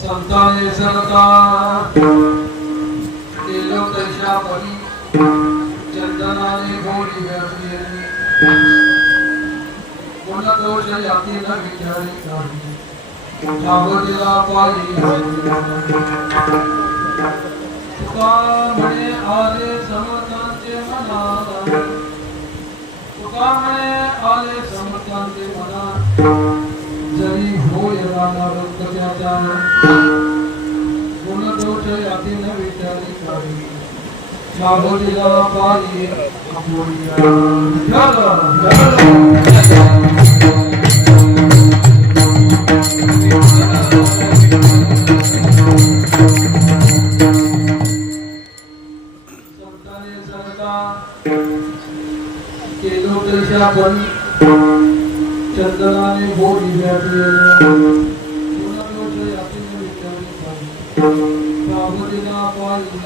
संताने सनता केलो तैशा परी चंदनाने गोडी व्यापी कोण दोष याती न विचारी काही जागोजीला पायी तुका म्हणे आले समर्थांचे मना तुका म्हणे आले समर्थांचे मना जरी होय राहणार त्याच्या गुण दोष याती न विचारी काही जागोजीला पायी संताने सनता केलो तैशा परी चंदनाने गोडी व्यापी कोण दोष याती न विचारी काही जागोजीला पायी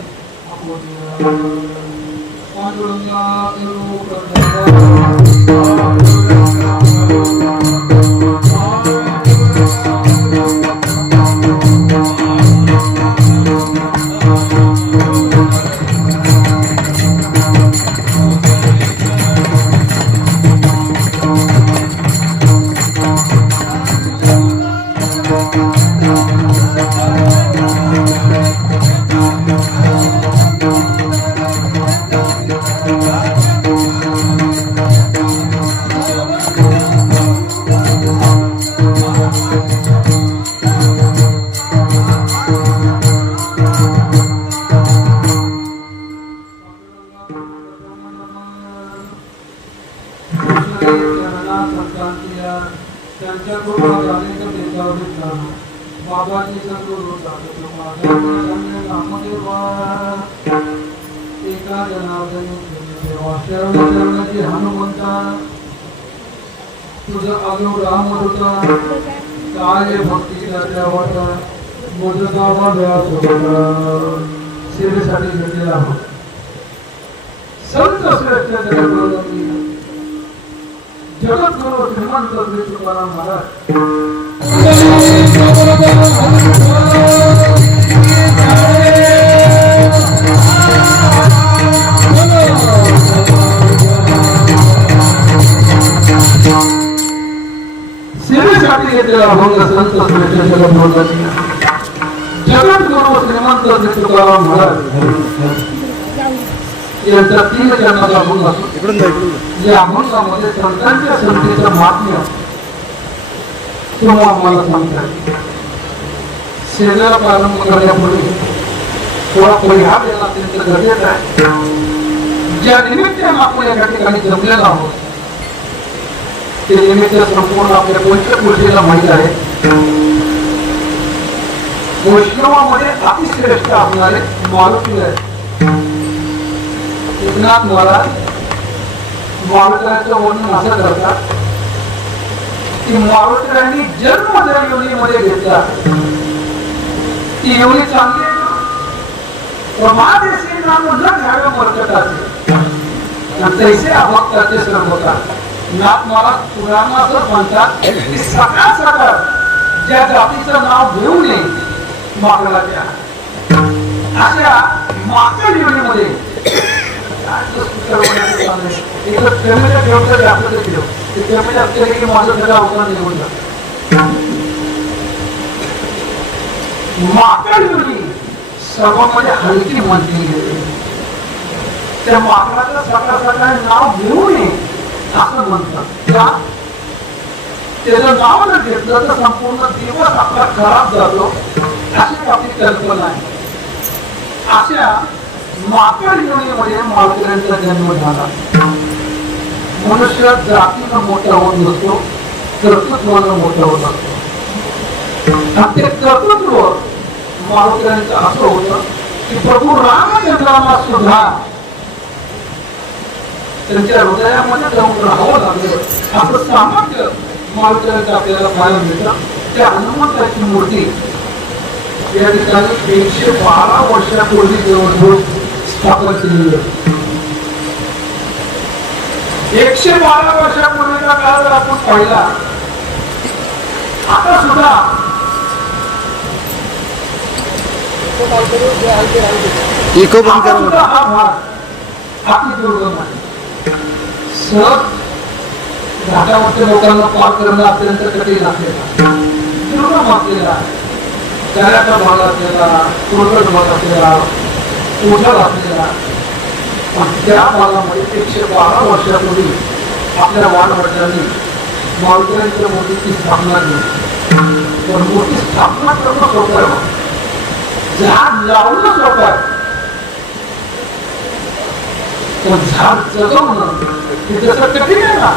पांडुरंगा करो त्यांच्या कुटुंबात अनेक भेदभाव दिसला बाबाची सद्गुरू एका जनार्दनी देवा शरण शरणाची हनुमंता तुझं अनुग्रह होता काय भक्तीला देवाचा मोजका बाबा सेवेसाठी घेतलेला संत श्रेष्ठ जगद्गुरू जगद्गुरू श्रीमंत श्री तुकाराम महाराज सेवेसाठी घेतलेला भंग संत श्रेष्ठ जगद्गुरू श्रीमंत श्री तुकाराम महाराज यांचा 3 चरणाचा भंग असतो. या भंगामध्ये संतांच्या संतीचं महात्म्य तुम्हाला आम्हाला सांगतात. सेवेला प्रारंभ करण्यापूर्वी थोडा परिहार देणं अत्यंत गरजेचं आहे. ज्या निमित्ताने आपण एका ठिकाणी जमलेलो आहोत ते निमित्त संपूर्ण आपल्या पंचकोशीला माहीत आहे. वैष्णवामध्ये अतिश्रेष्ठ असणारे मारुती आहेत. एकनाथ महाराज मारुतीचं वर्णन असं करतात की मारुतीरायांनी जन्म ज्या योनीमध्ये घेतला ती योनी चांगली प्रमादेशी नाम न घ्यावे मर्कटाचे आणि तैसे अभक्ताचे श्रम होतात. नाथ महाराज पुराणात असं म्हणतात की सकाळ सकाळ ज्या जातीचं नाव घेऊ नये माकडाला द्या अशा माकड योनीमध्ये सर्वांमध्ये हलकी म्हटली गेली. त्या माकडाचं सकाळ सकाळ नाव घेऊ नये असं म्हणतात. त्याचं नाव जर घेतलं तर संपूर्ण दिवस आपला खराब जातो, अशी आपली कल्पना आहे. अशा माकड योनीमध्ये मालकऱ्यांचा जन्म झाला. मनुष्य जातीनं मोठा होत नसतो, कर्तृत्वानं मोठा होत असतो. आणि ते कर्तृत्व मालकऱ्यांचं असं होतं की प्रभू रामचंद्रांना सुद्धा त्यांच्या हृदयामध्ये जाऊन राहावं लागलं. असं सामर्थ्य मालकऱ्यांचं आपल्याला पाहायला मिळतं. त्या हनुमंताची मूर्ती या ठिकाणी 112 वर्षापूर्वी जवळजवळ स्थापन केलेली आहे. 112 वर्षापूर्वीचा काळ जर आपण पाहिला, आता सुद्धा इको बंद करा. हा भाग अति दुर्गम आहे. सहज घाटावरच्या लोकांना पार करणं अत्यंत कठीण असलेला, दुर्गम असलेला, दऱ्याचा भाग असलेला, कोरडट भाग असलेला, उजाड असलेला, पण त्या भागामध्ये 112 वर्षापूर्वी आपल्या वाडवडिलांनी मालकऱ्यांच्या मूर्तीची स्थापना केली. पण मूर्ती स्थापना करणं सोपं आहे, झाड लावणं सोपं आहे, पण झाड जगवणं हे जसं कठीण आहे ना,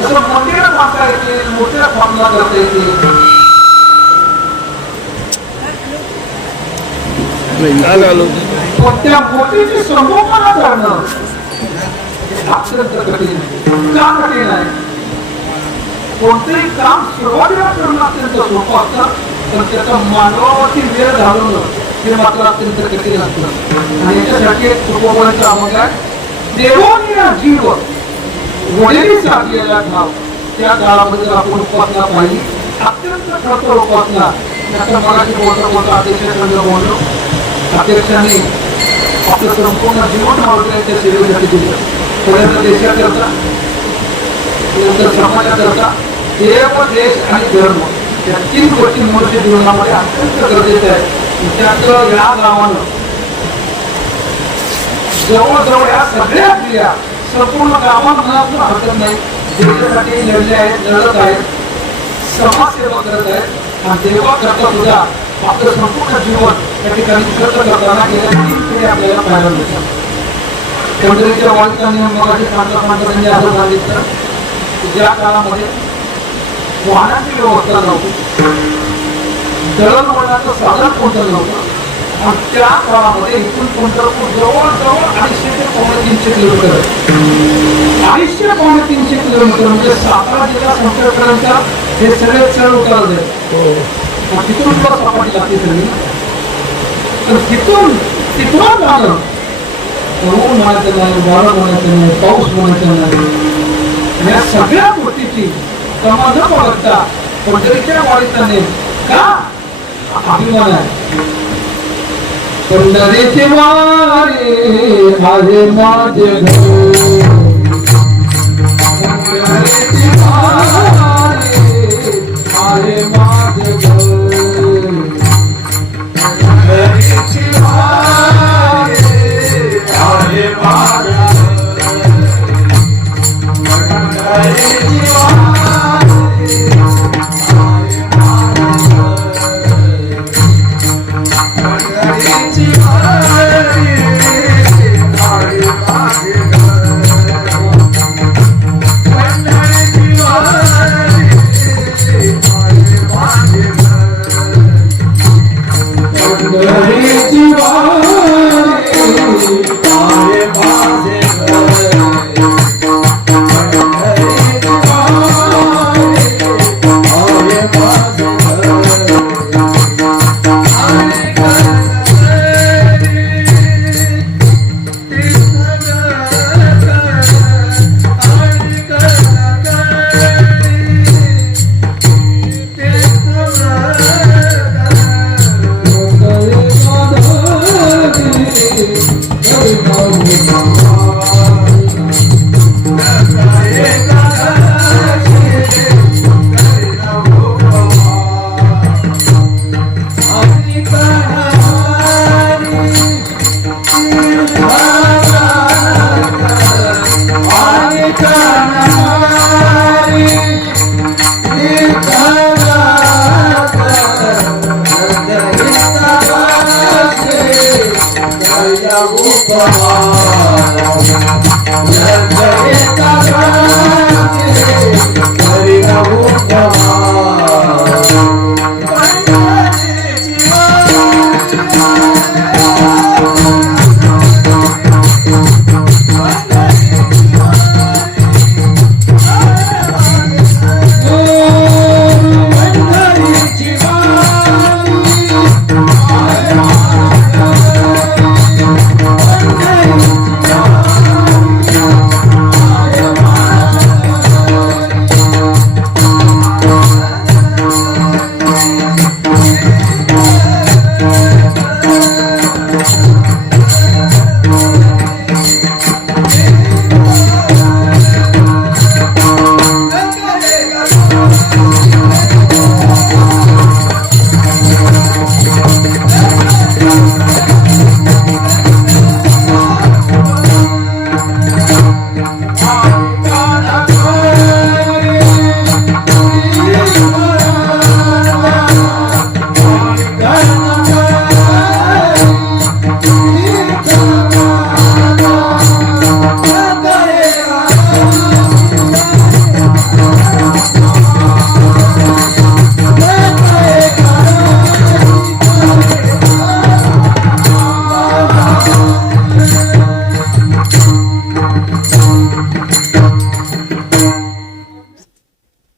तसं मंदिरं बांधता येते, मूर्त्या स्थापना करता येते. पण त्या मूर्तीची संगोपन करणं अत्यंत कठीण आहे. का कठीण आहे? कोणतेही काम सुरुवातीला करणं अत्यंत सोपं असतं, पण त्याचा मानवावरती वेळ घालवणं हे मात्र अत्यंत कठीण असतं. आणि याच्यासाठी एक तुकोबांचा अभंग आहे, देवानी जीव वडिली साधलेला भाव. त्या काळामध्ये आपण उपासना पाहिली, अत्यंत खडतर उपासना. त्याचा मराठी बोलता अध्यक्षांनी बोललो, अध्यक्षांनी आपलं संपूर्ण जीवन मालकऱ्यांच्या सेवेसाठी दिलं. पर्यंत देशाकरता, नंतर समाजाकरता, देव, देश आणि धर्म या 3 गोष्टी मनुष्य जीवनामध्ये अत्यंत गरजेच्या आहेत. त्याचं या गावानं जवळजवळ या सगळ्या क्रिया संपूर्ण गावात म्हणून हरकत नाही, देशासाठी लढले आहेत, लढत आहेत, समाजसेवा करत आहेत. आणि देवा करता सुद्धा आपलं संपूर्ण जीवन या ठिकाणी खर्च करताना गेल्या 3 पिढी आपल्याला पाहायला मिळतात. पंढरीच्या वाळीतांनी मगाशी त्यांनी असं सांगितलं की ज्या काळामध्ये वाहनाची व्यवस्था नव्हती, दळणवळणाचं साधन कोणतं नव्हतं, आणि त्या काळामध्ये इथून पंढरपूर जवळजवळ 250 ते 350 किलोमीटर, 250 ते 350 किलोमीटर, म्हणजे सातारा जिल्हा संपर्कांचा हे सगळे चढ उतार जाईल. तिथून सुद्धा सपाटी लागते सगळी. तर तिथून झालं ऊन म्हणायचं नाही, वारं म्हणायचं नाही, पाऊस म्हणायचं नाही. या सगळ्या गोष्टीची समाज बघता पंढरीच्या वाळीताने का अभिमान आहे. पंढरीचे वारे आहे माझे घर, पंढरीचे वारे आहे माझे घर, पंढरीचे वारे आहे माझे पंढरीची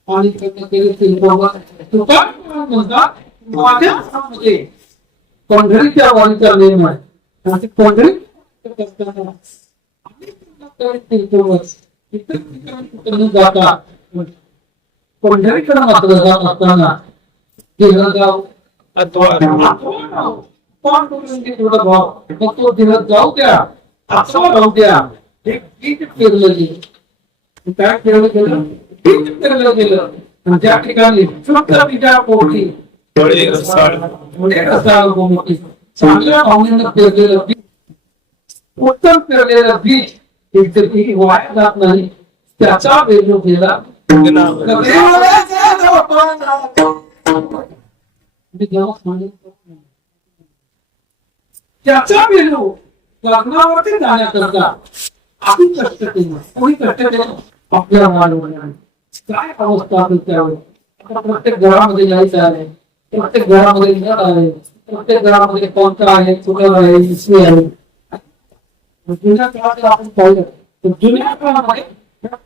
आणि केले तुकाराम म्हणतात माझ्या हातामध्ये पंढरीच्या वाणीचा नेम आहे आणि पंढरी जाता पंढरीकडे मात्र जात असताना दिलगाव पण थोडं भाव मग तो दिलत जाऊ द्या असं राहू द्या एक गीत पेरलं गेलं काय पेरलं गेलं गीत पेरलं गेलं आणि त्या ठिकाणी शुद्ध विचार पोटी चांगल्या भावनेनं पेरलेलं बीज उत्तम पेरलेलं बीज एकतरी वाया जात नाही त्याचा वेल्यू गेला त्याचा वेल्यू लग्नावरती जाण्याकरता आपण कष्ट केलं कोणी कष्ट केलं आपल्या वाढवण्याने काय अवस्था असेल त्यावेळी आता प्रत्येक घरामध्ये जायचं आहे प्रत्येक घरामध्ये घर आहे प्रत्येक घरामध्ये पंखा आहे कूलर आहे एसी आहे जुन्या काळात आपण पाहिलं तर जुन्या काळामध्ये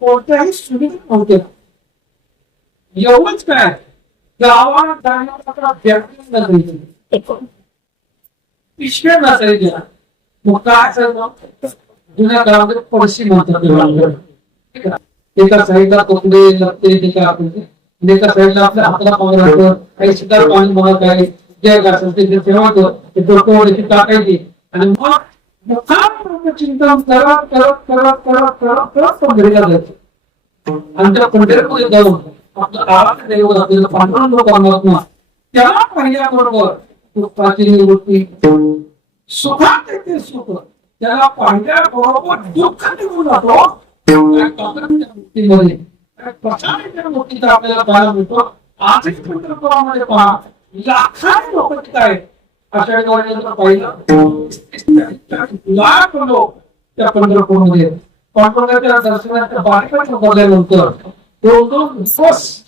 कोणत्याही सुविधा नव्हत्या एवढंच काय गावात जाण्याचा व्यक्ती नसायची पिशव्या नसायच्या मग काय असायचं जुन्या काळामध्ये पडशी म्हणतात एका साईडला कोंबडे लागते एका साईडला आपल्या हाताला पाणी लागतं काही शिकार पाणी बघा काही जे असेल ते ठेवायचं ते डोक्यावर टाकायची आणि मग चिंतन करत करत करत करत करत करत पंढरीला जायचं आणि त्या पंढरीमध्ये जाऊन आपल्या गावात दैवत असलेलं पांडुरंग परमात्मा त्याला पाहिल्याबरोबर प्राचीन गोष्टी सुखात येते सुख त्याला पाहिल्याबरोबर दुःख निघून जातो गोष्टीचा आपल्याला पाहायला मिळतो आजही पंढरपुरामध्ये पहा लाखांनी लोक तिथे आहेत आषाढी वारीला पाहिलं लाख लोक त्या पंढरपूरमध्ये पांडुरंगाच्या दर्शनाच्या बारीकात उतरल्यानंतर दोन दिवस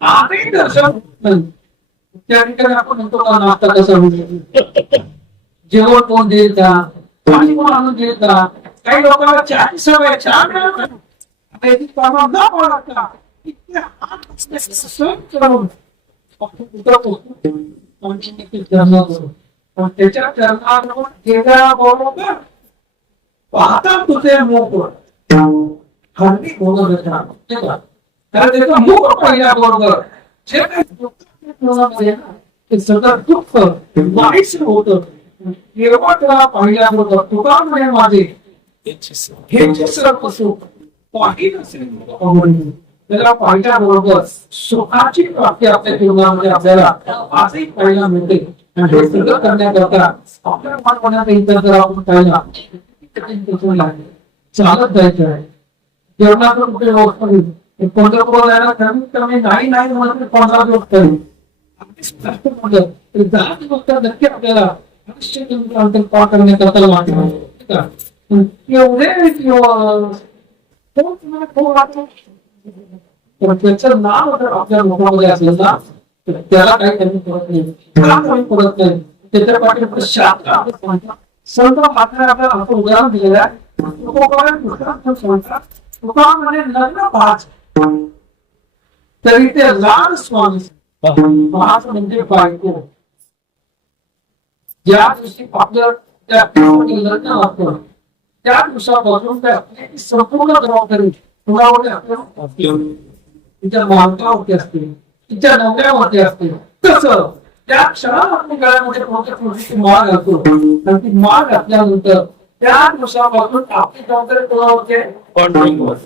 आजही दर्शन त्या ठिकाणी आपण म्हणतो का नाश्ता कसा होईल जेवण कोण देईल का पाणी कोण आणून देईल का काही लोकांना चहाची सवय चहा मिळत त्याच्या चरणावर गेल्याबरोबर पाहता तुझे मुख हल्ली बोलत कारण त्याचा मुख पाहिल्याबरोबर जे काही ते सगळं दुःख नाहीच होत केवळ त्याला पाहिल्याबरोबर तुका म्हणे माझे हे सर्व सुख पाहिलं असेल त्याला पाहिल्याबरोबर सुखाची प्राप्ती आपल्या जीवनामध्ये आपल्याला आजही पाहायला मिळते आणि हे सगळं करण्याकरता आपल्या मानवण्याचा इतर जर आपण पाहिला चालत जायचं आहे जेवणाचं कुठे व्यवस्था पंढरपूर जायला कमीत कमी नाही म्हणत 15 दिवस तरी 10 दिवस तर नक्की आपल्याला अंतर पार करण्याकरता लागतं एवढे त्याचं नाव जर आपल्या मुखामध्ये असलं ना तर त्याला काही कमी पडत नाही का कमी पडत नाही त्याच्या पाठीपुढे शास्त्र संत मात्र आपल्याला असं उदाहरण दिलेलं आहे तुकाराम लग्न पाच तरी ते लाड स्वामी पाच म्हणजे बायको ज्या दिवशी आपलं त्या लग्न लागतं त्या दिवसापासून त्या संपूर्ण जबाबदारी तुलावरती तिच्या मालकावरती असते तिच्या नवऱ्यावरती असते तसं त्या क्षणात आपल्या गळ्यामध्ये कोणत्या माळ घालतो आणि ती माळ घातल्यानंतर त्या दिवसापासून आपली जबाबदारी तुलावरती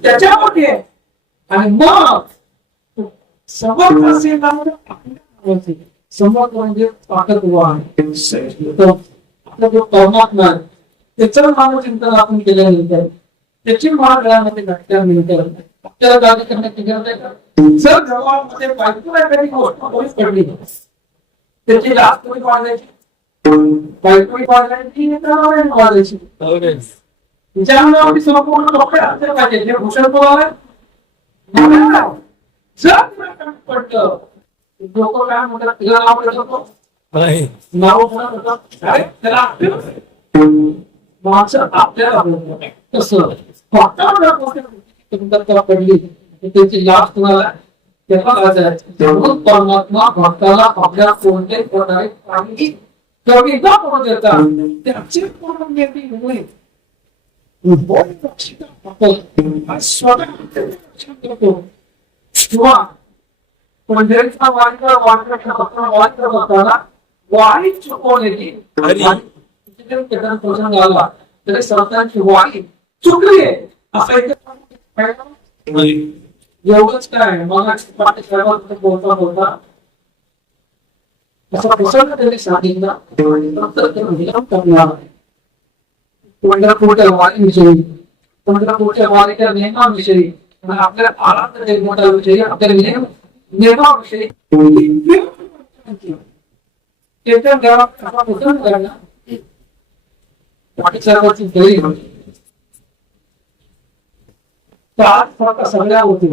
त्याच्यावरती आहे आणि मग समर्थ असेल समर्थ म्हणजे ताकदवान आपला जो परमात्मा आहे त्याचं नामचिंतन आपण केल्यानंतर त्याची महागळामध्ये घटल्यानंतर आपल्याला गाडी करण्याची गरज आहे का जर गावामध्ये बायकोला एखादी गोष्ट पोलीस पडली त्याची जास्त थोडी वाढायची बायकोही वाढायची वाढायची त्याच्यामुळे संपूर्ण लोक असले पाहिजे जे भूषण बोलावे जर पडलं लोक काय म्हणतात तिला नाव पडतो नाव म्हणतात त्याला माणसं आपल्याला कसं पडली त्याची लाभ तुम्हाला तेव्हा करायचा म्हणून परमात्मा भक्ताला आपल्या कोणत्याही प्रकारे काही कमी न करू देता त्याची पूर्ण निर्णय होईल किंवा पंढरीचा वाक्य बघताना वाणी चुकवण्याची प्रसंग आला तरी संतांची वाणी चुकली आहे असं एवढंच काय मला बोलता बोलता असा प्रसंग त्यांनी सांगितला पंढरपूरच्या वारीविषयी पंढरपूरच्या वारीच्या नियमाविषयी आपल्या आराध निर्माणाविषयी आपल्या नियमाविषयी सर्वांची गैरी होती सगळ्या होती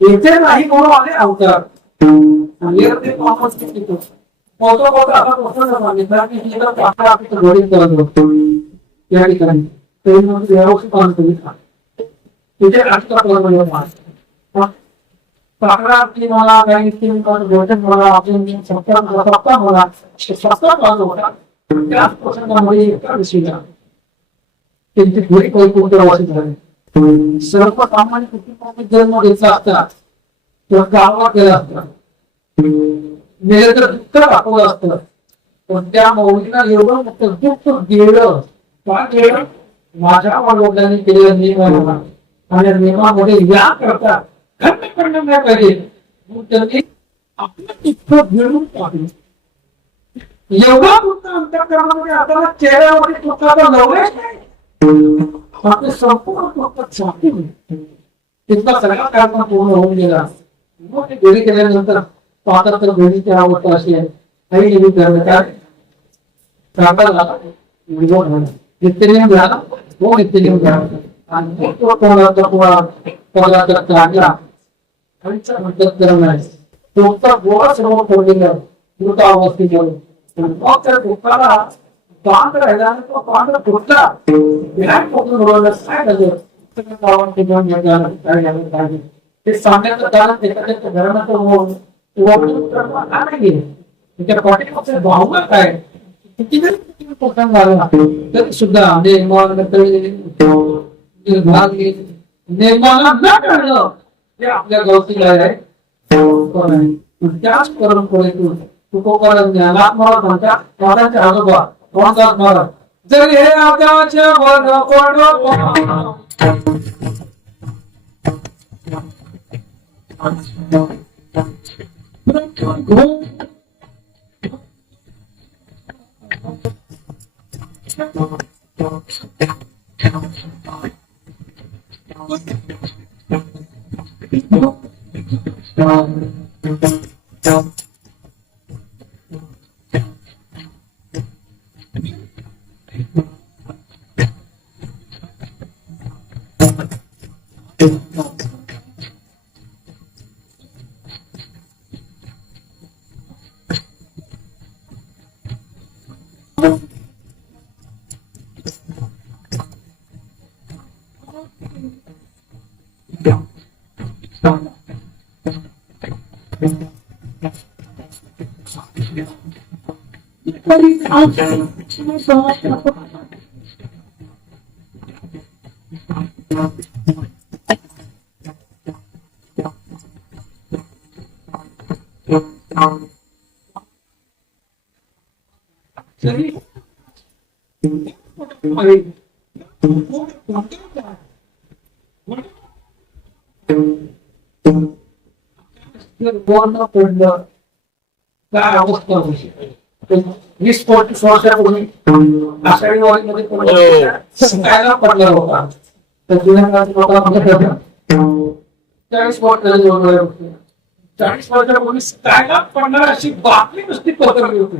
इथे नाही म्हणून आले अवतार या ठिकाणी तिथे मला काही मला आपले सप्ताह मला होता त्याच प्रसंगामध्ये एका विषयीला त्यांची घरी वर्ष झाले सर्वसामान्य कुटुंबामध्ये जन्म घेतला असता किंवा गावात गेला असता मेले तर दुःख दाखवलं असतं पण त्या मौलीला एवढं मोठं दुःख गेलं का गेलं माझ्या वडिलांनी केलेला नियम आहे आणि नियमामध्ये या करता खंड करणं नाही पाहिजे त्यांनी आपलं दुःख घेऊन टाकलं एवढा दुःख अंतःकरणामध्ये आपल्याला चेहऱ्यामध्ये दुःखाचा लवलेच नाही आपले संपूर्ण दुःख छापून तिथला सगळा कार्यक्रम पूर्ण होऊन गेला मग ते घरी केल्यानंतर पाहता तर घरीची आवडतं अशी आहे काही नेहमी करणं काय झाला नित्यनियम झाला तो नित्यनियम झाला आणि तो कोणाचा लागला मदत करणार तुमचा गोळा सर्व ठेवलेला मृत अवस्थेत मग त्या दुःखाला बांध राहिला तो बांध फुटला ते सांगण्याचं कारण त्याच्या घराण्याचं भावना काय तरी सुद्धा निर्माण न करणं हे आपल्या गवतीला आहे त्याच परंपरेतून तुकोबारांनी ज्ञानात मला म्हणतात महाराजांचे आजोबा कोणतात महाराज जर हे आगाच्या वर पडो पडलं काय अवस्था होती 20-25 वर्षापूर्वी आषाढी वारीमध्ये शिकायला पडला होता तर जुन्या काळात लोकांमध्ये 40 वर्षापूर्वी शिकायला पडणार अशी बातमी नुसती पसरली होती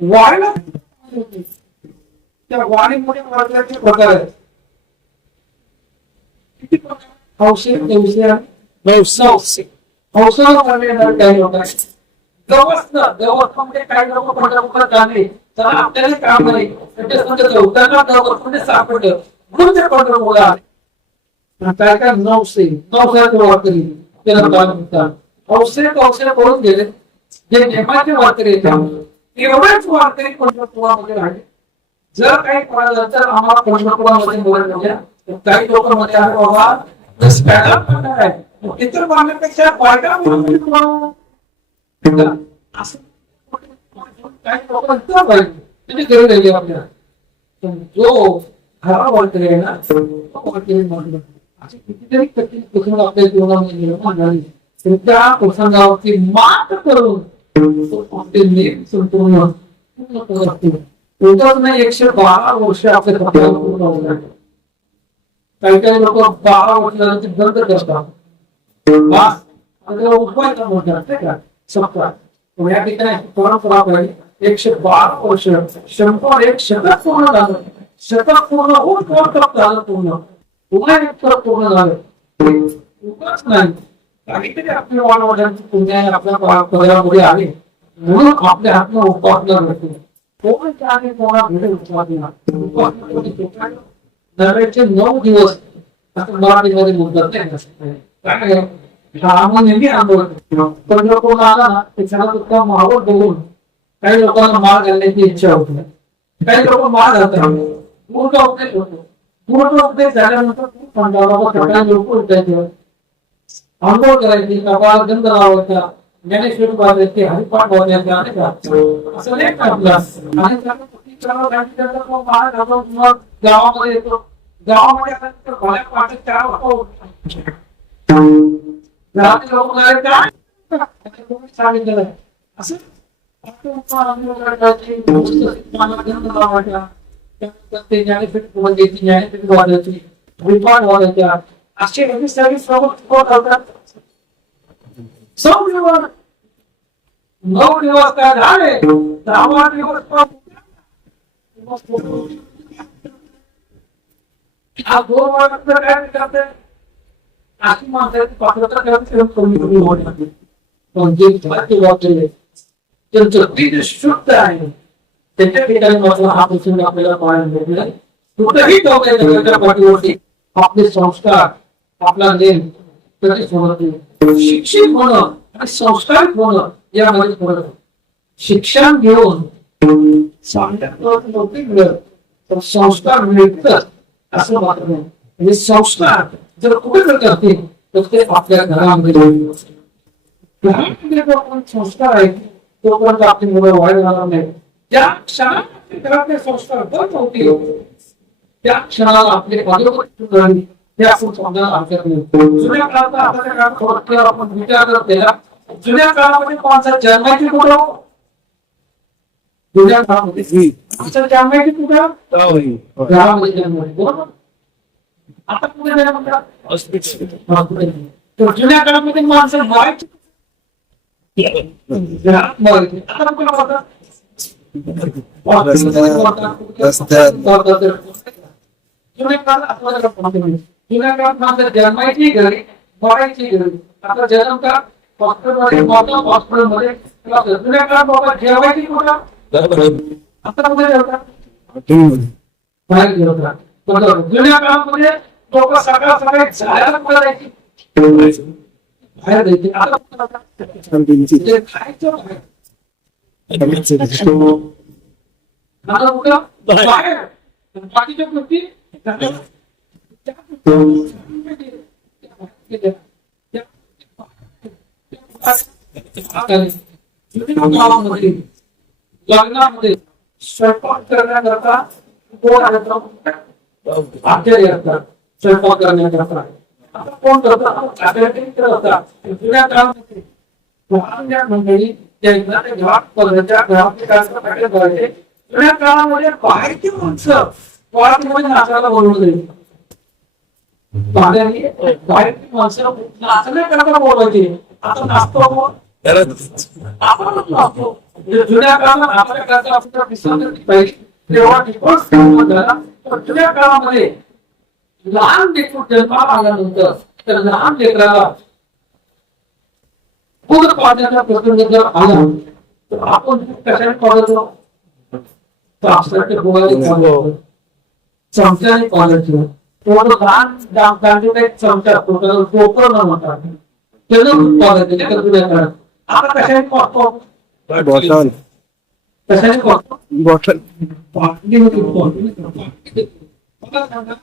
वारीला त्या वारीमध्ये वाढल्याचे प्रकार आहेत किती प्रकार हौसला करण्यासाठी काही लोक आहेत काही लोक पंढरपूरात आले तर आपल्याला काम नाही त्यांना सापडलं म्हणून ते पंढरपूरला आले काय काय नवसाचे वारकरी त्याला काय म्हणतात. कौशल्य करून गेले जे नेमाचे वारकरी येतात एवढेच वारकरी पंढरपुरामध्ये राहिले. जर काही कोणाला तर आम्हाला पंढरपुरामध्ये बोलायला तर काही लोक मध्ये आहे बाबा इतर मागण्यापेक्षा बायका असं काही लोक म्हणजे घरी राहिले आपल्याला. पण जो खरा वारकरी आहे ना तो वारकरी म्हणलं अशी कितीतरी कठीण प्रसंग आपल्या जीवनामध्ये निर्माण झाली. त्या प्रसंगावरती मात करून आपले नेम संपूर्ण एवढंच नाही 112 वर्ष आपल्या कपड्याला पूर्ण होणार. काही काही लोक 12 वर्षांची बंद करतात. उपाय का सप्ताह या ठिकाणी परंपरा पाहिजे 112 वर्ष 100 शतक पूर्ण झालं. शतक पूर्ण होऊन झालं पूर्ण पुन्हा एक पूर्ण झालं उगाच नाही. काहीतरी आपल्या वाढवण्याची पुण्य आपल्या परिवारामध्ये आले म्हणून आपल्या हातनं उपासना भेटतो. कोणा भेटेल नव्याचे 9 दिवस असं मराठीमध्ये बोलतात. नेहमी आंदोलन पण जर कोण आला ना त्याच्याला सुद्धा मावळ बघून काही लोकांना माळ घालण्याची इच्छा होती. काही लोक माळ घालतात. पूर्ण उपदेश होतो. पूर्ण उपदेश झाल्यानंतर सकाळी लोक उठायचे आंघोळ करायची कपाळात गंध लावायचा ज्ञानेश्वरी वाजायची हरिपाठ वाजायचा असं नाही आपला. आणि गावामध्ये येतो. गावामध्ये पाठ 4 वाजता सांगितलेलं असं ज्ञानेश्वरी वाजायची हरिपाठ वाजायच्या असे सगळे सोबत 9 दिवस काय झाले 10 दिवस हा 2 वर्ष काय करते अशी माणसाची पात्रता कमी होत नाही. पण जे वाचले त्यांचं बीज शुद्ध आहे त्याच्या ठिकाणी हा प्रसंग आपल्याला पाहायला मिळेल. कुठेही त्याच्या पाठीवरती आपले संस्कार आपला नेम कधीच होत नाही. शिक्षित होणं आणि संस्कारित होणं यामध्ये फरक आहे. शिक्षण घेऊन नोकरी मिळत तर संस्कार मिळतात असं मात्र नाही. म्हणजे संस्कार जर कुठे करत असतील तर ते आपल्या घरामध्ये संस्कार आहेत तोपर्यंत आपली मुलं वाईट जाणार नाही. ज्या क्षणात घरातले संस्कार बंद होतील त्या क्षणाला आपले हे आपण समजायला हरकत नाही. जुन्या काळात आताच्या काळात आपण विचार करत केला जुन्या काळामध्ये माणसं जन्माची कुठं जुन्या काळामध्ये माणसं जन्माची कुठं घरामध्ये जन्म बरोबर. आता कुठे तर जुन्या काळामध्ये माणसं मरायची घरात मरायची. आता कुठे जुन्या काळात आपल्याला जुन्या काळात माणसं जन्मायची घरी मरायची घरी. आता जन्म का हॉस्पिटलमध्ये हॉस्पिटलमध्ये जुन्या काळात बाबा जेवायची कुठं आता कुठे जेवतात बाहेर जेवतात. जुन्या काळामध्ये लोक सकाळी झाडाला कुठं जायची बाहेर जायची. आता खायचं आता कुठं बाहेर बाकीच्या गोष्टी लग्नामध्ये स्वयंपाक करण्याकरता कोण आचार्य असतात. स्वयंपाक करण्याकरता आता कोण करतात आचार्य जुन्या काळामध्ये मंडळी जुन्या काळामध्ये बाहेरची माणसं वाळामध्ये नाचायला बोलवले. बाहेरची माणसं नाचण्याकरता बोलायची. आता नाचतो आपण नाचतो. जुन्या काळात आपल्या काळात आपल्याला विसरली पाहिजे तेव्हा जुन्या काळामध्ये लहान लेकरू जन्माला आल्यानंतर तर लहान लेकराला पूर्ण पाण्याचा प्रसंग जर आला तर आपण कशाने पाहतो चमच्याने पाण्याचं तो लहान दांडूचा एक चमचा असतो त्याला टोकर म्हणतात. त्याचं उत्पादन त्याच्या कल्पना करत आपण कशाने करतो बॉटल कशाने करतो बॉटल पाटली होती पाटली. मला सांगा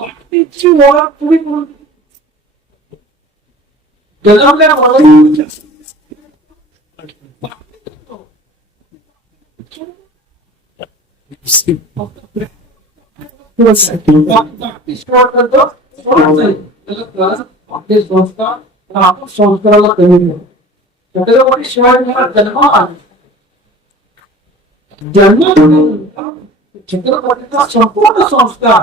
पाटलीची ओळख तुम्ही कोण जन्मल्या मुलाची करतो आपले संस्कार आपण संस्काराला कमी ठेवतो. छत्रपती शिवाजी महाराज जन्म छत्रपतीचा संपूर्ण संस्कार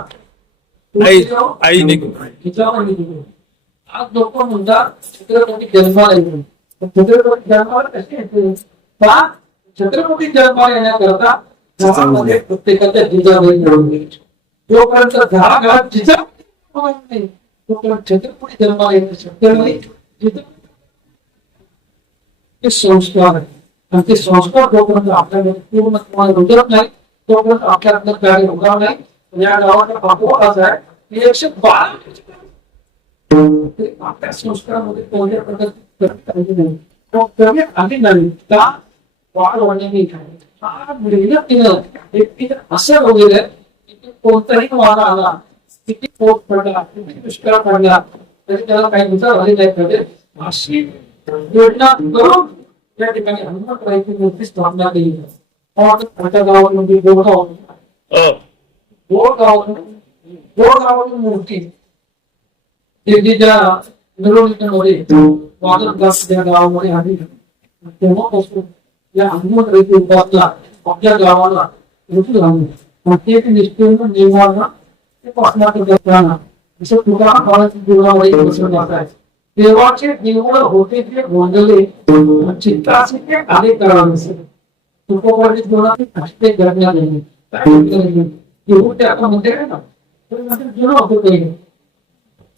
हिच्यावर निघतो. आज लोक म्हणतात छत्रपती जन्माला येतो. छत्रपती जन्माला कसे येते का छत्रपती जन्माला येण्याकरता घरामध्ये प्रत्येकाच्या जिजाबाई मिळून द्यायची. जोपर्यंत घराघरात जिजाबाई नाही तोपर्यंत छत्रपती जन्माला येणे शक्य नाही. ते संस्कार आहे आणि ते संस्कार जोपर्यंत आपल्याला पूर्ण तुम्हाला रुजत नाही तोपर्यंत आपल्याला कार्य होणार नाही. या गावाचा बापूवाच आहे की 112 आपल्या संस्कारामध्ये कोणत्या प्रकारचे नाही तो कमी आधी नाही का वाढ वाढण्याने असं वगैरे कोणताही वारा आला किती पोट पडला किती दुष्काळ पडला तरी त्याला काही विचार झाले नाही पाहिजे अशी योजना करून त्या ठिकाणी हनुमंतरायाची मूर्ती स्थापना केली. मोठ्या गावामध्ये गोड मूर्ती देवीच्या मिरवणुकीमध्ये वादळग्रस्त गावामध्ये आली. तेव्हापासून या हनुमंतरायाची उपासना आपल्या गावाला रुजू झाली. प्रत्येक निष्ठेनं निर्माण ते पासनात करताना जसं तुकाराम महाराजांच्या जीवनामध्ये बसवून जात आहे. देवाचे जीवन होते ते गोंधळे चित्ताचे ते आले करावे. तुकोबाच्या जीवनात कष्टे घडल्या नाही एवढं ते आता मंदिर आहे ना तर मंदिर जुनं होतं काही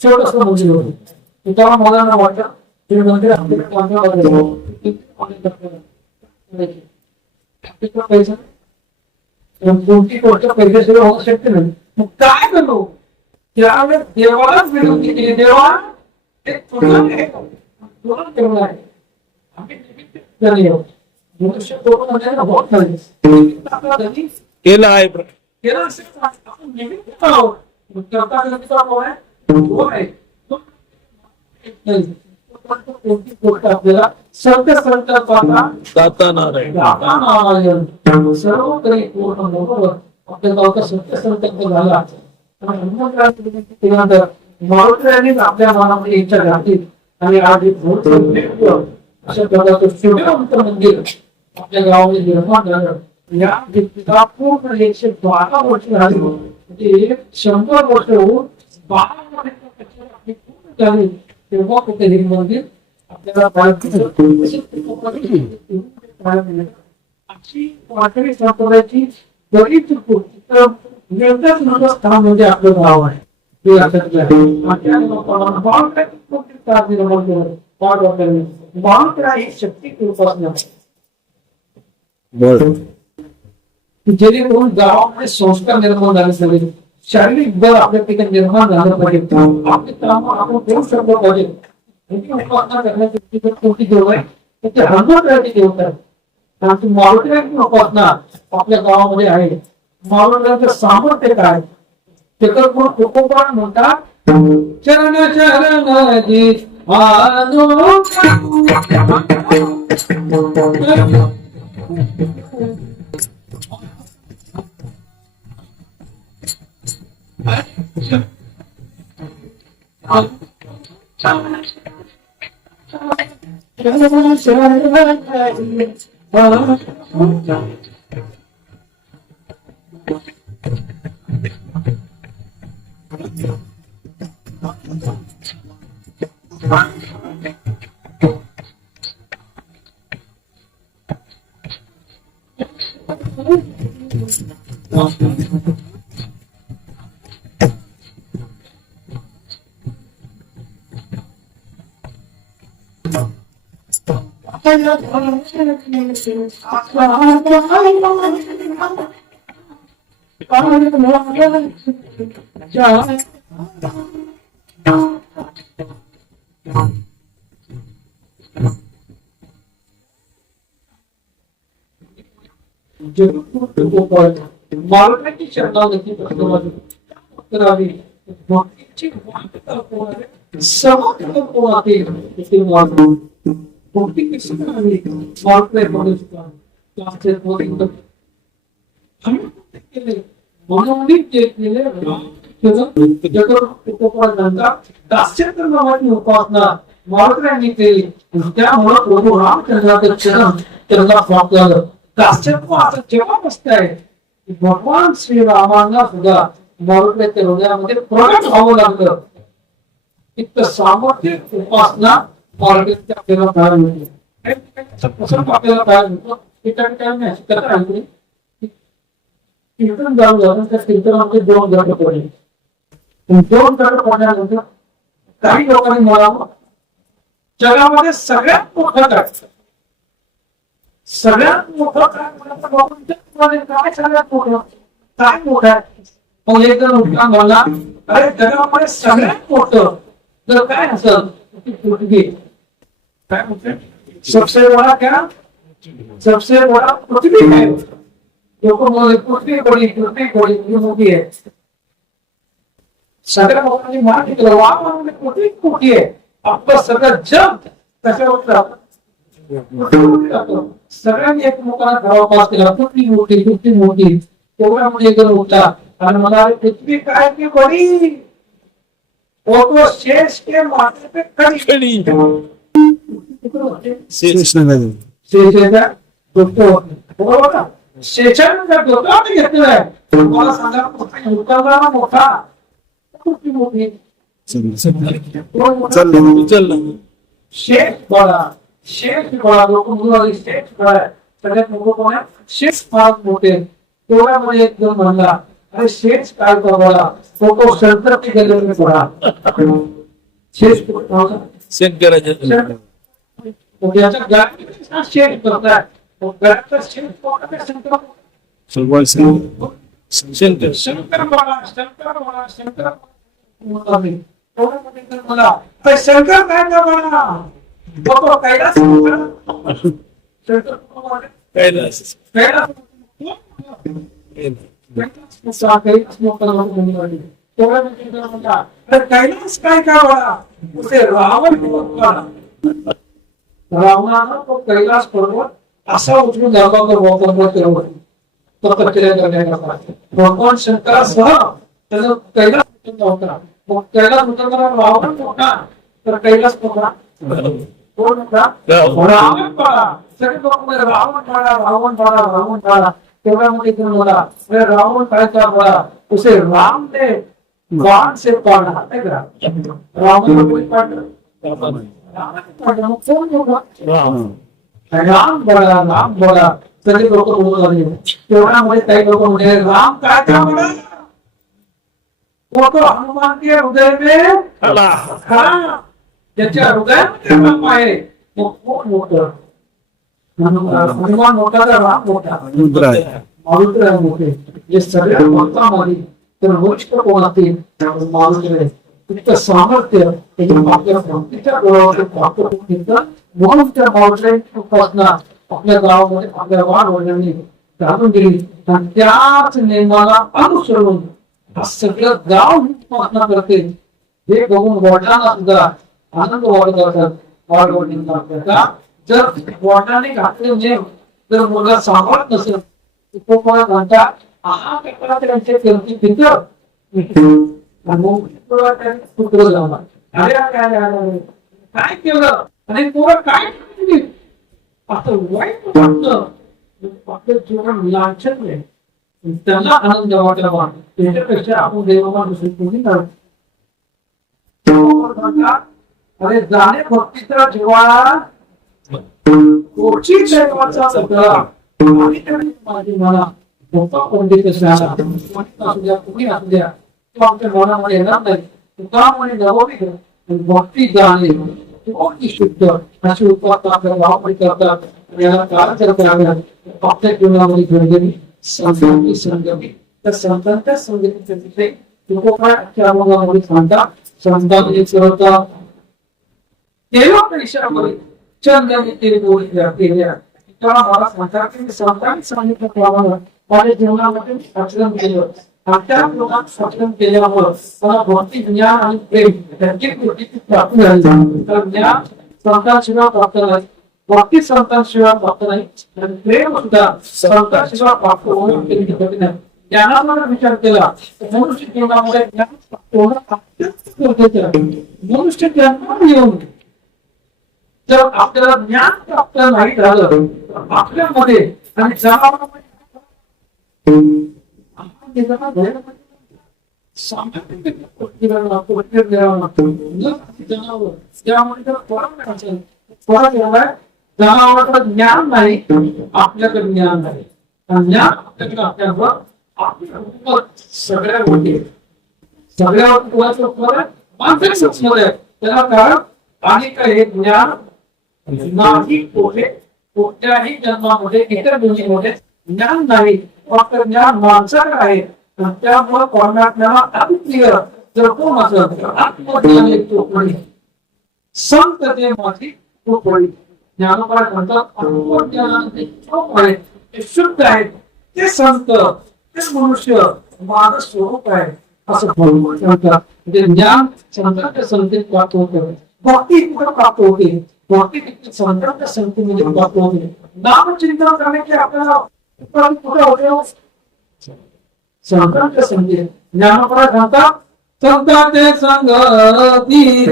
छोटस मंदिर होतं. तुकाराम महाराजांना वाटतं ते मंदिर पैसा 2-3 वर्ष पैशाशिवाय होऊ शकते नाही. मग काय करतो त्यावेळेस देवालाच विनंती केली देवा ते तुला ठेवलं आहे आम्ही मनुष्य म्हणजे होत नाही केलं आहे केलं असेल आपण निमित्त आहोत. करता करता तो आहे कोणती गोष्ट आपल्याला संत संकल्पाचा दाता नारायण सर्व काही पूर्ण बरोबर आपल्या गावचा संत संकल्प झाला. मारुतीने आपल्या मनामध्ये इच्छा घातली आणि आज अशा प्रकारचं सूर्यवंत मंदिर आपल्या गावामध्ये निर्माण झालं. या पूर्ण 112 वर्ष झाली म्हणजे 100 वर्ष होऊन 12 वर्ष झाली तेव्हा कुठे हे मंदिर आपल्याला वाटणी सापडायची गरीब स्थान म्हणजे आपलं गाव आहे. शक्ती जेणेकरून गावामध्ये संस्कार निर्माण झाले पाहिजे. शारीरिक बळ आपल्या ठिकाणी निर्माण झालं पाहिजे. आपले काम आपण करू शकलो पाहिजे. उपासना करण्याची कोणती देव आहे तर ते हनुमंतरायाची देवता आहे. कारण मारुतीची उपासना आपल्या गावामध्ये आहे. मारुतीचं सामर्थ्य काय ते तर कोण तुकोबा म्हणतात चरण चरणाजी मालकाची शरणागती करावी भक्तीची समाधान कोणातील ते वाढवून भक्ती कशी करावी म्हणून जे केले दास्यत्र नावाची उपासना मालकांनी केली त्यामुळे प्रभू रामचंद्राचं चरण त्यांना प्राप्त झालं. दास्यत्व आता जेव्हा बसताय भगवान श्रीरामांना सुद्धा मारुतीच्या हृदयामध्ये प्रगट व्हावं लागलं. इतकं सामर्थ्य उपासना मारुतीच्या आपल्याला पाहायला मिळते. प्रसंग आपल्याला पाहायला मिळतो. कीर्तन जाऊ लागलं त्या कीर्तनामध्ये 2 गट पडले. 2 गट पडल्यानंतर काही लोकांनी मला जगामध्ये सगळ्यात मोठं काय सगळ्यात मोठं काय सगळ्यात मोठं काय मोठं आहे. मग एक जण उठला मला अरे जगामध्ये सगळ्यात मोठं जर काय असेल पृथ्वी काय म्हणते सबसे बडा क्या सबसे बडा पृथ्वी है. लोक बोलले पृथ्वी मोठी आहे. सगळ्या लोकांनी माहिती केलं वा पृथ्वी मोठी आहे. आपलं सगळं जग त्याच्यावर सगळ्यांनी एकमेकांना धावापास केला पृथ्वी मोठी तेवढ्यामध्ये जर होता आणि मला पृथ्वी काय की बड़ी वो तो शेष के माथे पे खड़ी शेषाचा बरोबर ना शेषाचा डोक्यावर घेतलाय. मला सांगा पृथ्वी मोठा पृथ्वी मोठी शेष बळा लोक मुलं शेष बळा सगळ्यात मोठं कोण आहे शेष फार मोठे. तेवढ्यामध्ये एक जण म्हणला अरे शेष काय बळा तो शंकरची गेलेले बळा शेष शंकराच्या शेष करताय शंकर बळा शंकर मला शंकर काय बळा तो कैलास कैलास काय बळा उसे रावण रावणानं तो कैलास पर्वत असा उचलून भगवान शंकरासह त्यानं कैलास होता. मग कैलास उतरताना रावण मोठा तर कैलास मोठा कोण होता रावण बाळा. सगळे लोक रावण बाळा तेवढ्यामध्ये मला रावण काय बाळा उसे राम ने बाण से पाड़ा है रावण कोई पाड़ राम बोला सगळे लोक बोलू लागले. तेवढ्यामध्ये काही लोक म्हणजे राम काय बोला वो तो हनुमान के हृदय में खड़ा त्याच्या हृदयामध्ये राम आहे. कोण मोठं हनुमान मोठा तर राम मोठा मारुती मोठे. जे सगळ्या भक्तांमध्ये तर वरिष्ठ कोण असतील मारुती इतकं सामर्थ्य आपल्या भक्तीच्या डोळ्यावर प्राप्त करून घेतलं. म्हणून त्या मारुतीची उपासना आपल्या गावामध्ये आपल्या वाढवण्याने घालून दिली आणि त्याच नियमाला अनुसरून सगळं गाव उपासना करते. हे बघून वडिलांना सुद्धा आनंद वाढवण्याचा जर वडिलांनी घातले म्हणजे जर मुलगा सांभाळत नसेल तो कोणा म्हणता त्यांचे काय केलं आणि पोरं काय असं वाईट वाटतं. आपलं जीवन लांछन आहे त्यांना आनंद वाटावा त्याच्यापेक्षा आपण देवाला दुसरी कोणी अरे जाणे भक्तीचा जिव्हाळा कोची दैवाचा मुद्दा माझी मला मोठा पंडित असू द्या कोणी असू द्या तो आमच्या मनामध्ये येणार नाही. तुकामुळे नववी भक्ती जाणे कोणती शुद्ध अशी उपासना आपल्या गावामध्ये करतात. याला कारण कराव्या आपल्या जीवनामध्ये घडलेली संतांची संगती त्या संतांच्या संगतीचे लोक काय त्या भागामध्ये सांगतात संस्था म्हणजे सरळता देवापेक्षामध्ये चंद्राने ते बोलल्या केल्या त्याला मला म्हणतात की संतांनी सांगितलं प्रमाणे माझ्या जीवनामध्ये सक्षम केलं त्या लोकांना सक्षम केल्यामुळे मला भौतिक ज्ञान आणि प्रेम त्यांची कृतीची प्राप्ती झाली तर ज्ञान संतांशिवाय प्राप्त नाही भौतिक संतांशिवाय प्राप्त नाही आणि प्रेम सुद्धा संतांशिवाय प्राप्त होणं कठीण नाही ज्ञानाचा विचार केला तर मनुष्य जीवनामध्ये ज्ञान प्राप्त होणं अत्यंत गरजेचं आहे मनुष्य जन्माला येऊन जर आपल्याला ज्ञान प्राप्त नाही झालं तर आपल्यामध्ये आणि जनावरांमध्ये जनावरांकडे ज्ञान नाही आपल्याकडे ज्ञान नाही ज्ञान आपल्याकडे असल्यामुळं आपल्या सगळ्या गोष्टी सगळ्या माणसाच्या त्याला कारण आणि काही ज्ञान नाही कोणत्याही जन्मामध्ये इतर गोष्टीमध्ये ज्ञान नाही फक्त ज्ञान माणसाकडे आहे त्यामुळे परमात्म्याला अतिप्रिय जर कोण असेल तर आत्मज्ञानी चोपडी संत ते माझी चोपडी ज्ञानोबा म्हणतात आत्मज्ञानाचे चोपडे ते शुद्ध आहेत ते संत ते मनुष्य माझं स्वरूप आहे असं म्हणतात म्हणजे ज्ञान संतांच्या संगतीत प्राप्त होते भक्ती कुठं प्राप्त होते भक्ती संतांच्या संगतीमध्ये प्राप्त होते नामचिंतन करण्याचे आपल्याला कुठं होते संतांच्या संगतीत ज्ञानोबा म्हणतात संतांचे संगती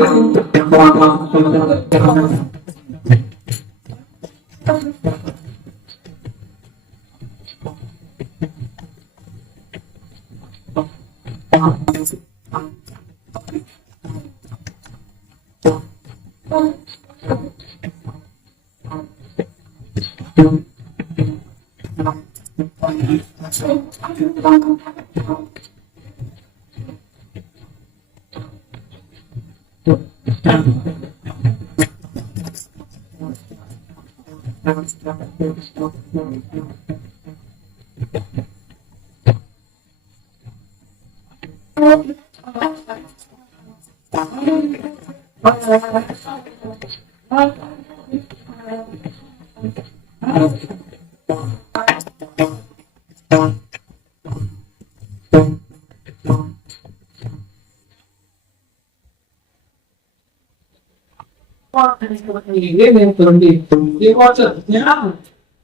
देवाचं ज्ञान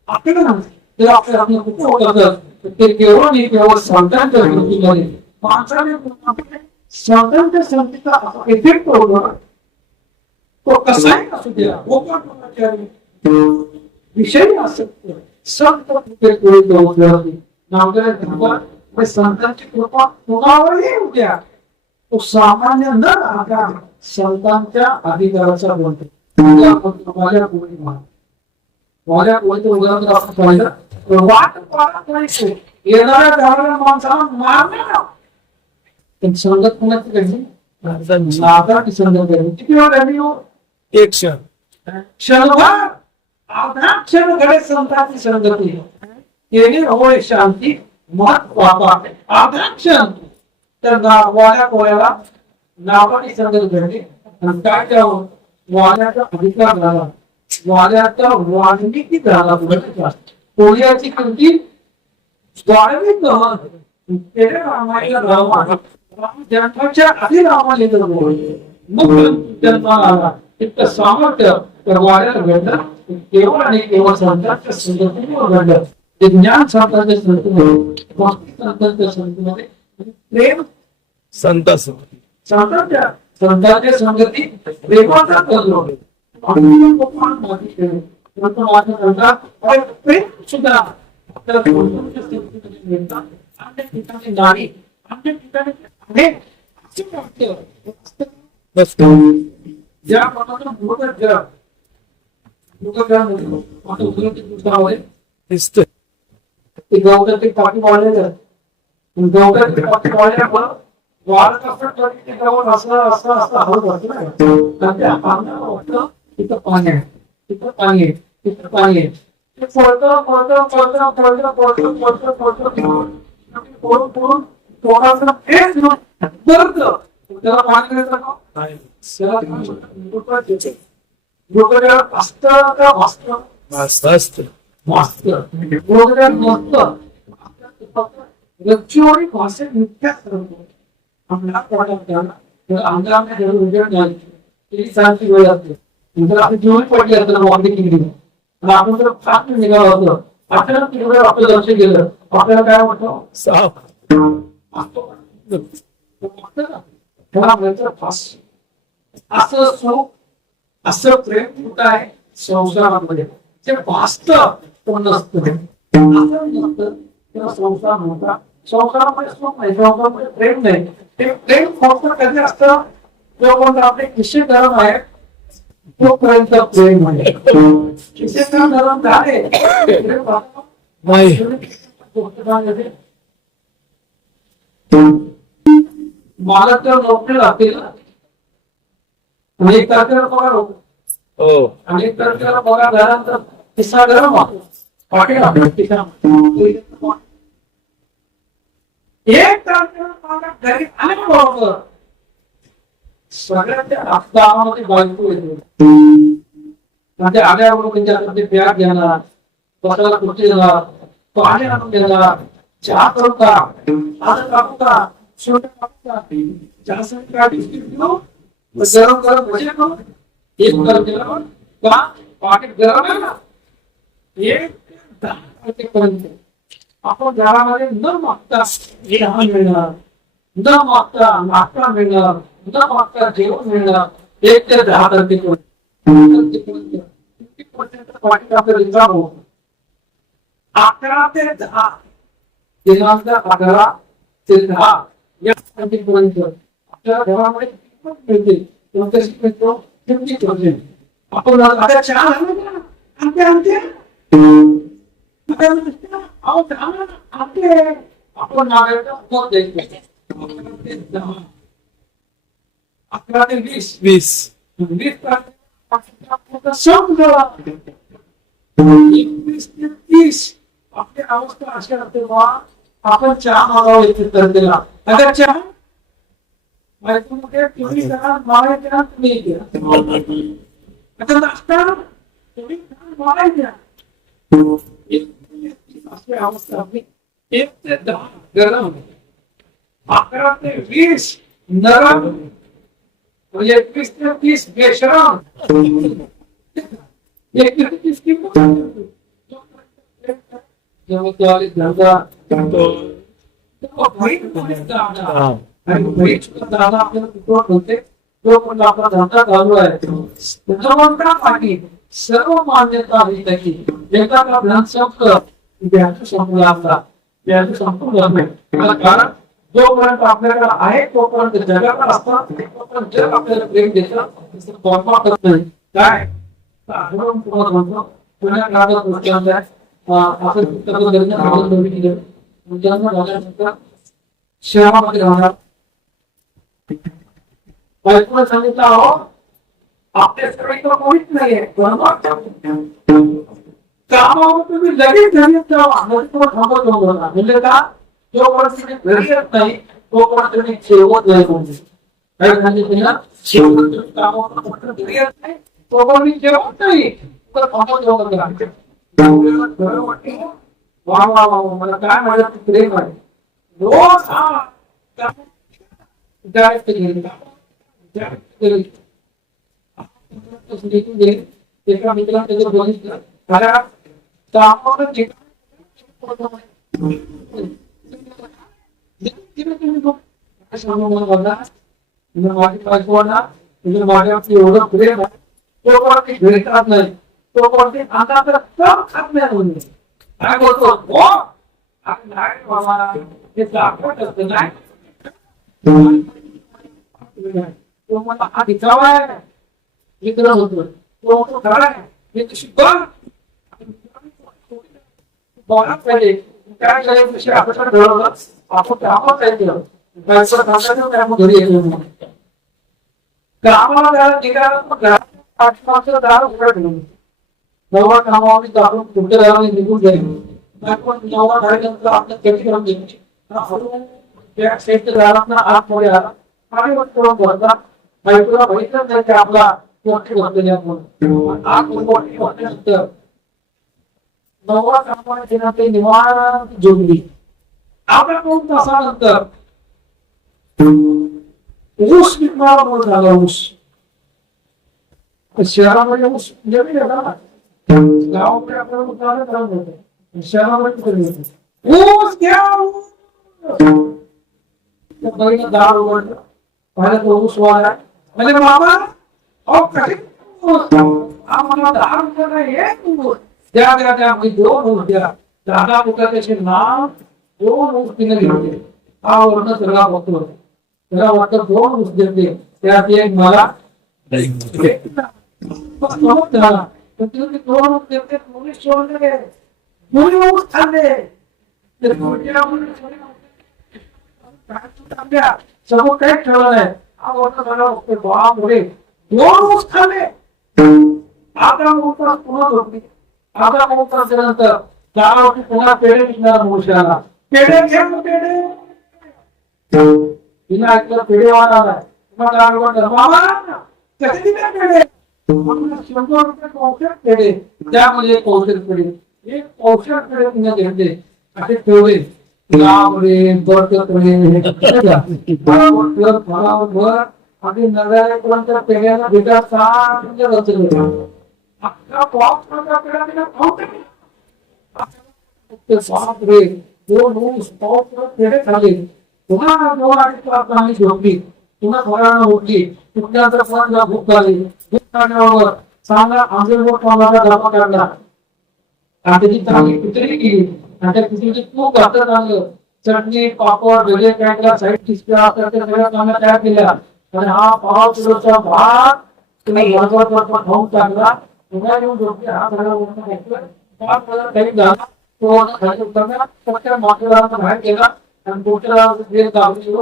आपल्याला जर आपल्या ते केवळ नाही केवळ संतांच्या संगतीमध्ये माणसाने संतांच्या संगतीचा इफेक्ट होतो तो कसाही असू द्या विषय असत संत संतांची कृपा कुणावरही उद्या तो सामान्य न राहता संतांच्या अधिकाराचा बनतो माझ्या कोणीचं उदाहरण आपण पाहिलं वाट पाहत नाही येणाऱ्या जाणाऱ्या माणसाला मारणे संगत कोणाची घडली नागाची संगत घडली किती वेळ घडली हो एक क्षण क्षणभर अर्धा क्षण घडे संतांची संगती येणे होय शांती मत वापा अर्धा क्षण तर वाड्या कोळ्याला नावाची संगत घडली आणि काय त्यावर वाड्याचा अधिकार झाला वाड्याचा वाणिकी झाला कोळ्याची किमती वाढवी जन्माच्या आधी रामाने मग जन्माला आला इतकं सामर्थ्य त्या वाड्याला घडलं केवळ आणि केवळ संतांच्या संगतीवर घडलं ते ज्ञान संतांच्या संगतीमध्ये भक्ती संतांच्या संगतीमध्ये प्रेम संतांच्या संगती प्रेमाचा करलो प्रेम सुद्धा आपल्याला मिळतात अन्य ठिकाणी नाही अन्य ठिकाणी आहे असे वाटतं ज्या प्रमाणे दिसतंय ते गवताची पाठी वाढलेलं गवताची पाठी वाढल्यामुळं वाढत असतं तरी ते गवत असं हवं वाटतं त्या पाण्याला वाटतं तिथं पाणी आहे तिथं पाणी आहे तिथं पाणी आहे ते पडतं पोटाचं हेच भरतं त्याला पाणी देतं का? नाही. त्याला डोकं असतं का भासतं? मस्त असत. मस्त डोकं नसतं गच्चीवरील भाषेत नित्याच करतो आपल्या पोटात अंगामध्ये उजेड झाली ती सांगती वेळ असते नंतर आपली जीवन पडली असतं वॉर्निंग केली आणि आपण जर फास्ट निघालं होतं अचानक तिकडे आपलं लक्ष गेलं आपल्याला काय वाटतं साप. असतो का? त्याला म्हणायचं फास्ट असं सुख असं प्रेम कुठं आहे संसारामध्ये ते वास्तव पण नसतं असं नसतं तेव्हा संसार नव्हता संसारामध्ये सुख नाही संसारामध्ये प्रेम नाही ते प्रेम फक्त कधी असतं जोपर्यंत आपले किस्से गरम आहे तोपर्यंत प्रेम आहे किस्से गरम झाले प्रेम वास्तव नाही. मला तर नोकरी लागतील अनेक तारखेला पगार होतो हो. अनेक तारखेला पगार झाल्यानंतर किस्सा गरम होतो पाटील आपल्या किस्सा एक तारखेला पगार घरी आल्याबरोबर सगळ्यांच्या रक्तामध्ये बायको येते म्हणजे आल्याबरोबर त्यांच्यासाठी बॅग घेणार स्वतःला कुठे देणार पाणी आणून देणार चहा करू का आता कापू का छोटे कापू का चहासाठी काय बिस्किट देऊ गरम गरम भजे करू एक गरम केलं का पाकिट गरम आहे ना एक 10 तारखेपर्यंत आपण घरामध्ये न मागता चहा मिळणार न मागता नाश्ता मिळणार न मागता जेवण मिळणार 1 ते 10 तारखेपर्यंत पाकिट आपल्याला रिकाम होतं 11 ते 10 दिनांक 11 ते 10 या तारखेपर्यंत आपल्या घरामध्ये किंमत मिळते कोणत्याशी मिळतो 50%. आपण आता चहा आणते आपण नागायचं पोट द्यायचं 11 ते 20 20. तारखेला संपलं 21 ते 30 आपली अवस्था अशी असते बा आपण चहा मागावं येते तारखेला अगर चहा बायकोमध्ये तुम्ही करा मला येते तुम्ही येते आता नाश्ता तुम्ही मला येते अशी अवस्था आपली 1 ते 10 गरम 11 ते 20 नरम म्हणजे 21 ते 30 बेशरम 1 ते 30 किंमत जबाबदारी धंदा हा. आणि बरीच दादा आपल्याला कुठं बोलते तो पण आपला धंदा चालू आहे धर्मांतरा पाठी सर्व मान्यता आहे त्याची एका का ध्यान संपलं व्याज संपला आपला व्याज संपून कारण जोपर्यंत आपल्याकडे आहे तोपर्यंत जगाला असतात तोपर्यंत जग आपल्याला प्रेम देतं कॉर्मा करत नाही काय आठवण तुम्हाला म्हणतो पुण्या काळात दृष्टांत आहे आपण शहरामध्ये राहणार बायकोला सांगितलं अहो आपल्या सगळीकडे कोणीच नाहीये कामावर तुम्ही लगेच घरी जावा थांबत नव्हता म्हणजे का जोपर्यंत तुम्ही घरी येत नाही तोपर्यंत तुम्ही जेवत नाही कोणती काय सांगितलं कामावर घरी येत नाही तोपर्यंत मी जेवत नाही तर थांबत नव्हतं वा वा वा मला काय माझ्या प्रेम आहे रोज एका मित्राला त्याचं बघितलं माझी बायकोला माझ्यावरती एवढं प्रेम आहे तो कोणती भेटत नाही तो कोणती आता तर सब खात नाही काय बोलतो नाही बाबा ते दाखवत असतं नाही तो मला हा दिखावा आहे मित्र होतो तो खरा आहे मी तशी बघ बघा पाहिजे काय करायचं आपण ठरवलं आपण आपण काय केलं घरी येतो कामाला निघाला पाठीमागचं दार उघडं ठेवलं नवा कामावर दाखवून तुमच्या दाराने निघून जाईल आपण नवा झाल्यानंतर आपल्या कधी करून द्यायची त्या सेट झाला आतमध्ये आला आणि मग तो भरला बायकोला बघितलं नाही की आपला मोठी भरलेली म्हणून आत मोठी भरल्यानंतर नववा कामाने तिनं ते निवांत झोपली. आपल्या 2 तासानंतर ऊस विकणारा मुलं झाला. ऊस शहरामध्ये ऊस जमीन आहे ना, गावाकडे आपल्याला उत्पादन करायला मिळतं, शहरामध्ये कमी होतं. ऊस घ्या ऊस. त्या बाईनं दार उघडलं, पाहिलं तो ऊस वाढला. म्हणजे बाबा अहो कधी आम्हाला 10 रुपयाला एक ऊस द्या द्या द्या. मी 2 ऊस द्या. दादा मुलं त्याचे नाव 2 ऊस तिने घेतले. हा वर्ण सगळा बघतो. त्याला वाटतं 2 ऊस देते, त्यात एक मला झाला. मुली सोडले, मुली ऊस खाल्ले. समोर काही ठेवलं नाही. हा वर्ण सगळा बघतोय. बापरे 2 ऊस खाल्ले. आता मोठा पुन्हा झोपली. आता मोठा नंतर दारावरती पुन्हा पेढे विकणारा मुलगा, पेढे घे पेढे. तिने ऐकलं पेढेवाला आलाय. मग दारावर मामा कसे दिले पेढे? 100 रुपये पावशेर पेढे. त्यामध्ये पावशेर पेढे, एक पावशेर पेढे तिने घेतले, असे ठेवले. बापरे बरोबर आणि नव्या पर्यंत पेढ्याला भेटा चांगल्या रचले. अख्खा पावसाचा पेढा तिने खाऊ बापरे 2 ऊस पावसाचे पेढे खाल्ले. पुन्हा 2 अडीच तास आम्ही झोपली. पुन्हा थोड्या उठली. तुमच्यानंतर पुन्हा भूक लागली. भूक लागल्यावर चांगला आंबेलगोट पावला डबा काढला. त्याची चांगली खिचडी केली आणि त्या खिचडीची खूप घातक आणलं. चटणी पापड वेगळे काय काय साईड टिस्प्या असतात त्या सगळ्या चांगल्या तयार केल्या. आणि हा 5 किलोचा भात तुम्ही घरवर खाऊन टाकला. पुन्हा येऊन झोपली. हा सगळा वर्ण घेतला. 5 हजार काही झाला. तो खाली उतरला. त्या माथेरानचा बाहेर गेला आणि पोटाला बेल दाबली.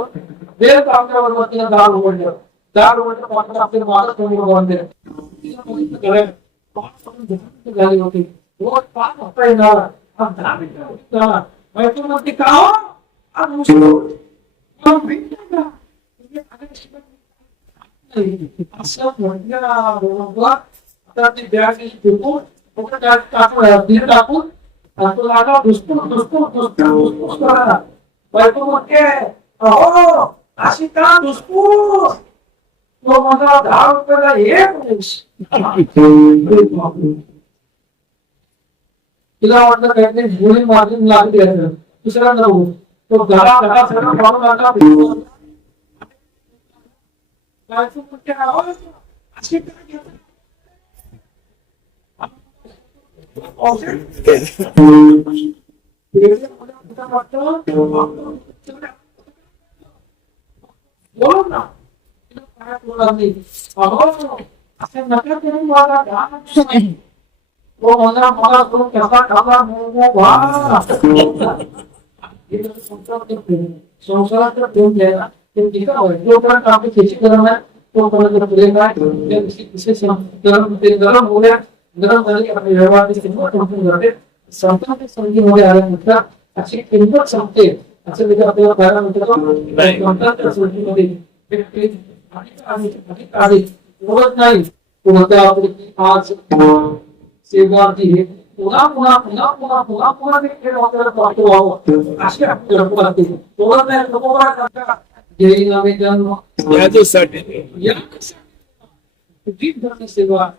बेल दाबल्याबरोबर तिने दार उघडलं. दार उघडलं पात्र आपले मालक कोणी बांधले झाली होती. रोज 5 वाजता येणार. 10 मिनिटं बायको म्हणते का आज असं म्हटलं. आता ती बॅग फेकून टाकून आणि तो लागा धुसपूस करा. बायको म्हणते अहो अशी का धुसपूस? तो माझा 10 रुपयाला एक ऊस. तिला वाटलं काहीतरी गोळी मारून लागली आहे. दुसऱ्यांदा तो घरा सगळं मारून लागला. बायको म्हणते अहो अशी काय घेतात? संसारात ठेवून घ्यायला जोपर्यंत आपली शेती गरम आहे तोपर्यंत पुढे काय गरम होऊया. गरम झाले की आपली व्यवहाराची किंमत संपून जाते. संतांच्या संगीमध्ये आल्यानंतर अशी किंमत संपते असं देखील आपल्याला पाहायला मिळतं. संतांच्या संगीमध्ये बोलत नाही आज सेवार्थी हे पुन्हा पुन्हा पुन्हा पुन्हा पुन्हा पुन्हा खेळ आपल्याला प्राप्त व्हावं अशी आपली कल्पना असते. बोलत नाही नको करता जैन आम्ही जन्म याच्यासाठी सेवा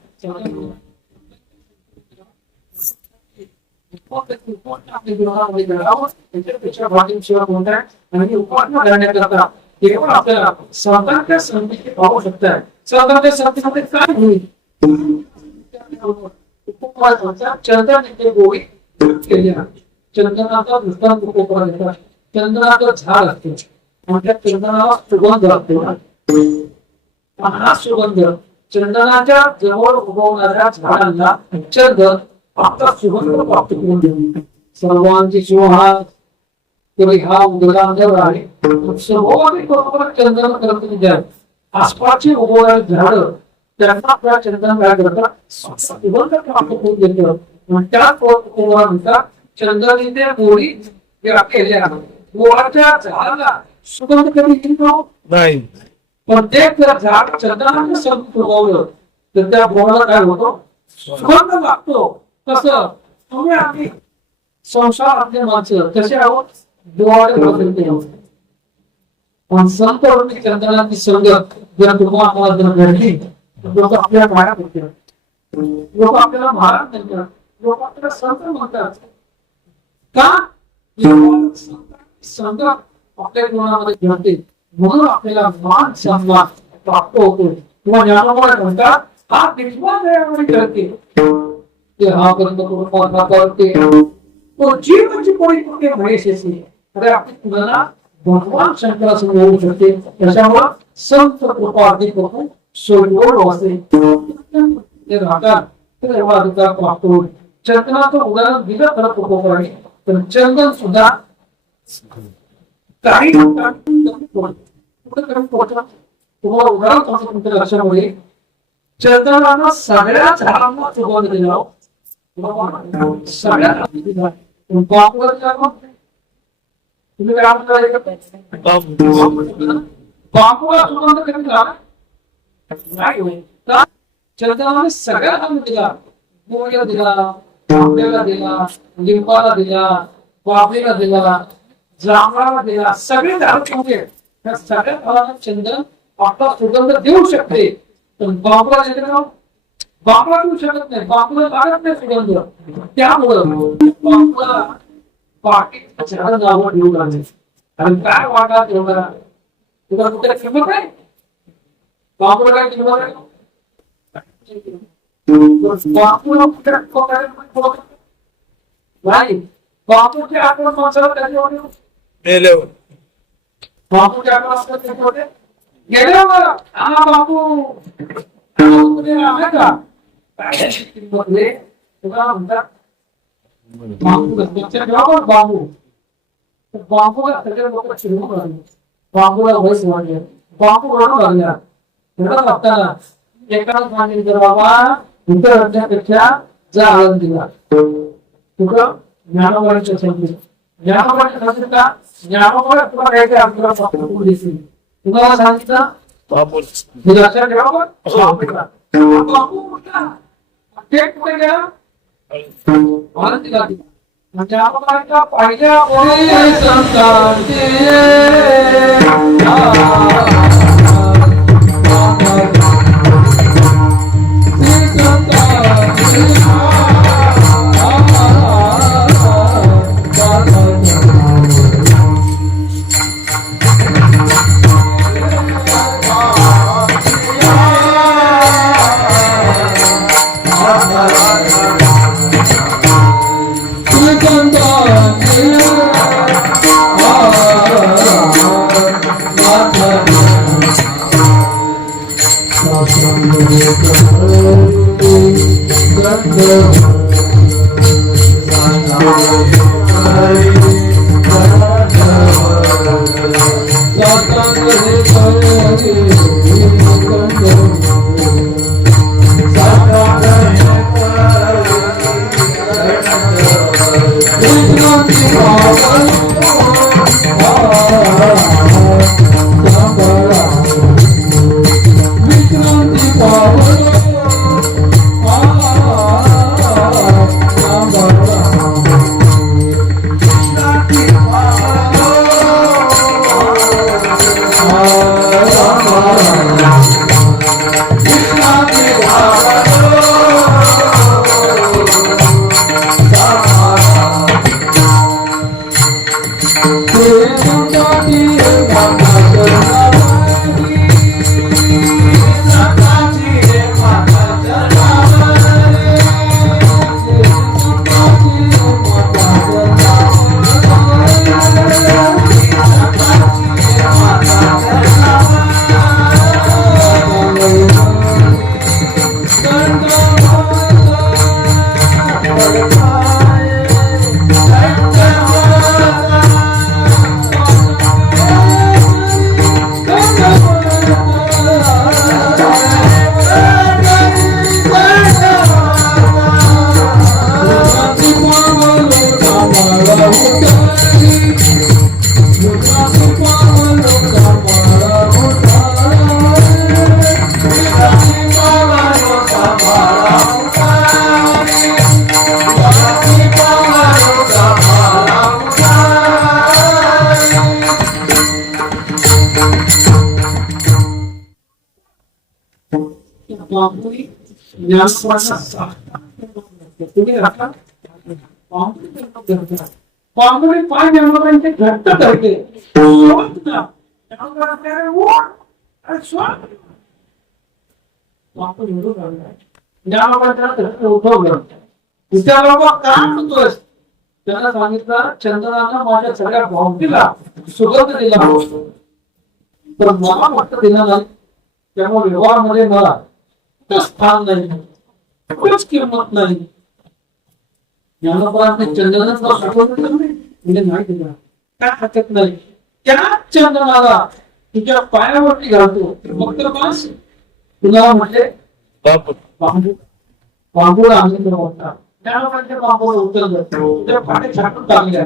केवळ आपल्याला संतांच्या संगीत पाहू शकतात. संतांच्या संगीतामध्ये काय होईल? चंदनाचे गोळी केल्या. चंदनाचा दृष्टांत उपमा देतात. चंदनाचं झाड असते आणि त्या चंदनाला सुगंध लागतो. हा सुगंध चंदनाच्या जवळ उगवणाऱ्या झाडांना चंदन आपला सुगंध प्राप्त करून देतो. सर्वांची शिवहास हा उदगांवर आहे. सर्वांनी बरोबर चंदन करत द्या. आसपासची उगवणारी झाड त्यांना आपल्या चंदन काय करतात सुगंध प्राप्त करून देतं. त्याच चंदनीने गोळी केल्या. गोळाच्या झाडाला सुगंध कधी येतो नाही. पण ते जर झाड चंदनाने संगीत उगवलं तर त्या बोळाला काय होतो सुगंध लागतो. कसं तुम्ही आम्ही संसारातले माणसं कसे आहोत डोळे बदलते आहोत. पण संत चंदनाची संगत जर तुम्हाला जर घडली तर लोक आपल्या माया करतील. लोक आपल्याला महाराज म्हणतात, लोक आपल्याला संत म्हणतात. का संत आपल्या जीवनामध्ये घडते म्हणून आपल्याला मान सन्मान प्राप्त होतो. किंवा ज्ञानामुळे म्हणतात हा निर्माण करते ते हा कर्म करते तो जीवनाची परिपूर्ण महेश असेल. अरे आपली तुलना भगवान शंकरासमोर होऊ शकते. त्याच्यामुळं संत कृपा अधिक होतो सोडवड असेल ते राहतात तर एवढा अधिकार प्राप्त होईल. चंदनाचं उदाहरण दिलं खरं उपकारी तर चंदन सुद्धा काही तुम्हाला उदाहरण तुमच्या लक्षामध्ये चंदनानं सगळ्या झाडांना सुगंध दिला. सगळ्या तुम्ही काय बांबूला सुगंध कधी झाला नाही. चंदनाने सगळ्या दिला. गोळ्याला दिला, आंब्याला दिला, लिंबाला दिला, बाबळीला दिला, जांभळाला दिला. सगळे झाड मोठे त्या सगळ्या फळांना चंदन आपला सुगंध देऊ शकते. पण बांबूला बांबूला देऊ शकत नाही. बांबूला लागत नाही सुगंध. त्यामुळं बांबूला बाकी झाड नावं देऊ लागले. आणि काय वाटा तेवढा तुला कुठे किंमत आहे बांबूला काय किंमत आहे. बापूला नाही बापूचे आठवण माणसाला कधी होते बापूचे आठवण असतात कधी होते गेल्यावर हा बापू आहे का तुला म्हणतात बापू बाबू बापूला सगळे लोक चिडून लागले. बापूला वयस वाढले. बापू रडू लागला. रडत असताना एकाच सांगितलं बाबा इतर राज्यापेक्षा जा आनंदीला तुझं ज्ञानोबाच्या संगीत ज्ञानोबाच्या संगीत का ज्ञानोबा तुला काहीतरी आपल्याला बापू दिसेल. तुम्हाला सांगितलं हे लक्षात ठेवा. बापू म्हटला ते कुठे गेला आनंदीला ज्ञानोबाच्या पहिल्या तुम्ही राहता पांगुळे पाय ज्ञानोबांचे घट्ट करते ज्ञानोबांच्या उठवलं विचाराबा काय म्हणतोयस त्याला सांगितलं चंद्रानं माझ्या सगळ्या भावकीला सुगंध दिला तर मला वाटतं दिला नाही त्यामुळे व्यवहारामध्ये मला स्थान नाही कुठेच किंमत नाही ज्ञानोबाने चंद्रानं म्हणजे नाही दिला काय हरकत नाही त्या चंद्राला तुझ्या पायावरती घालतो फक्त बस तुला म्हणजे बापू बांबू बांबूला आनंद वाटतात ज्ञानोबांच्या बांबूला उतरलं त्या पाणी छाटून टाकल्या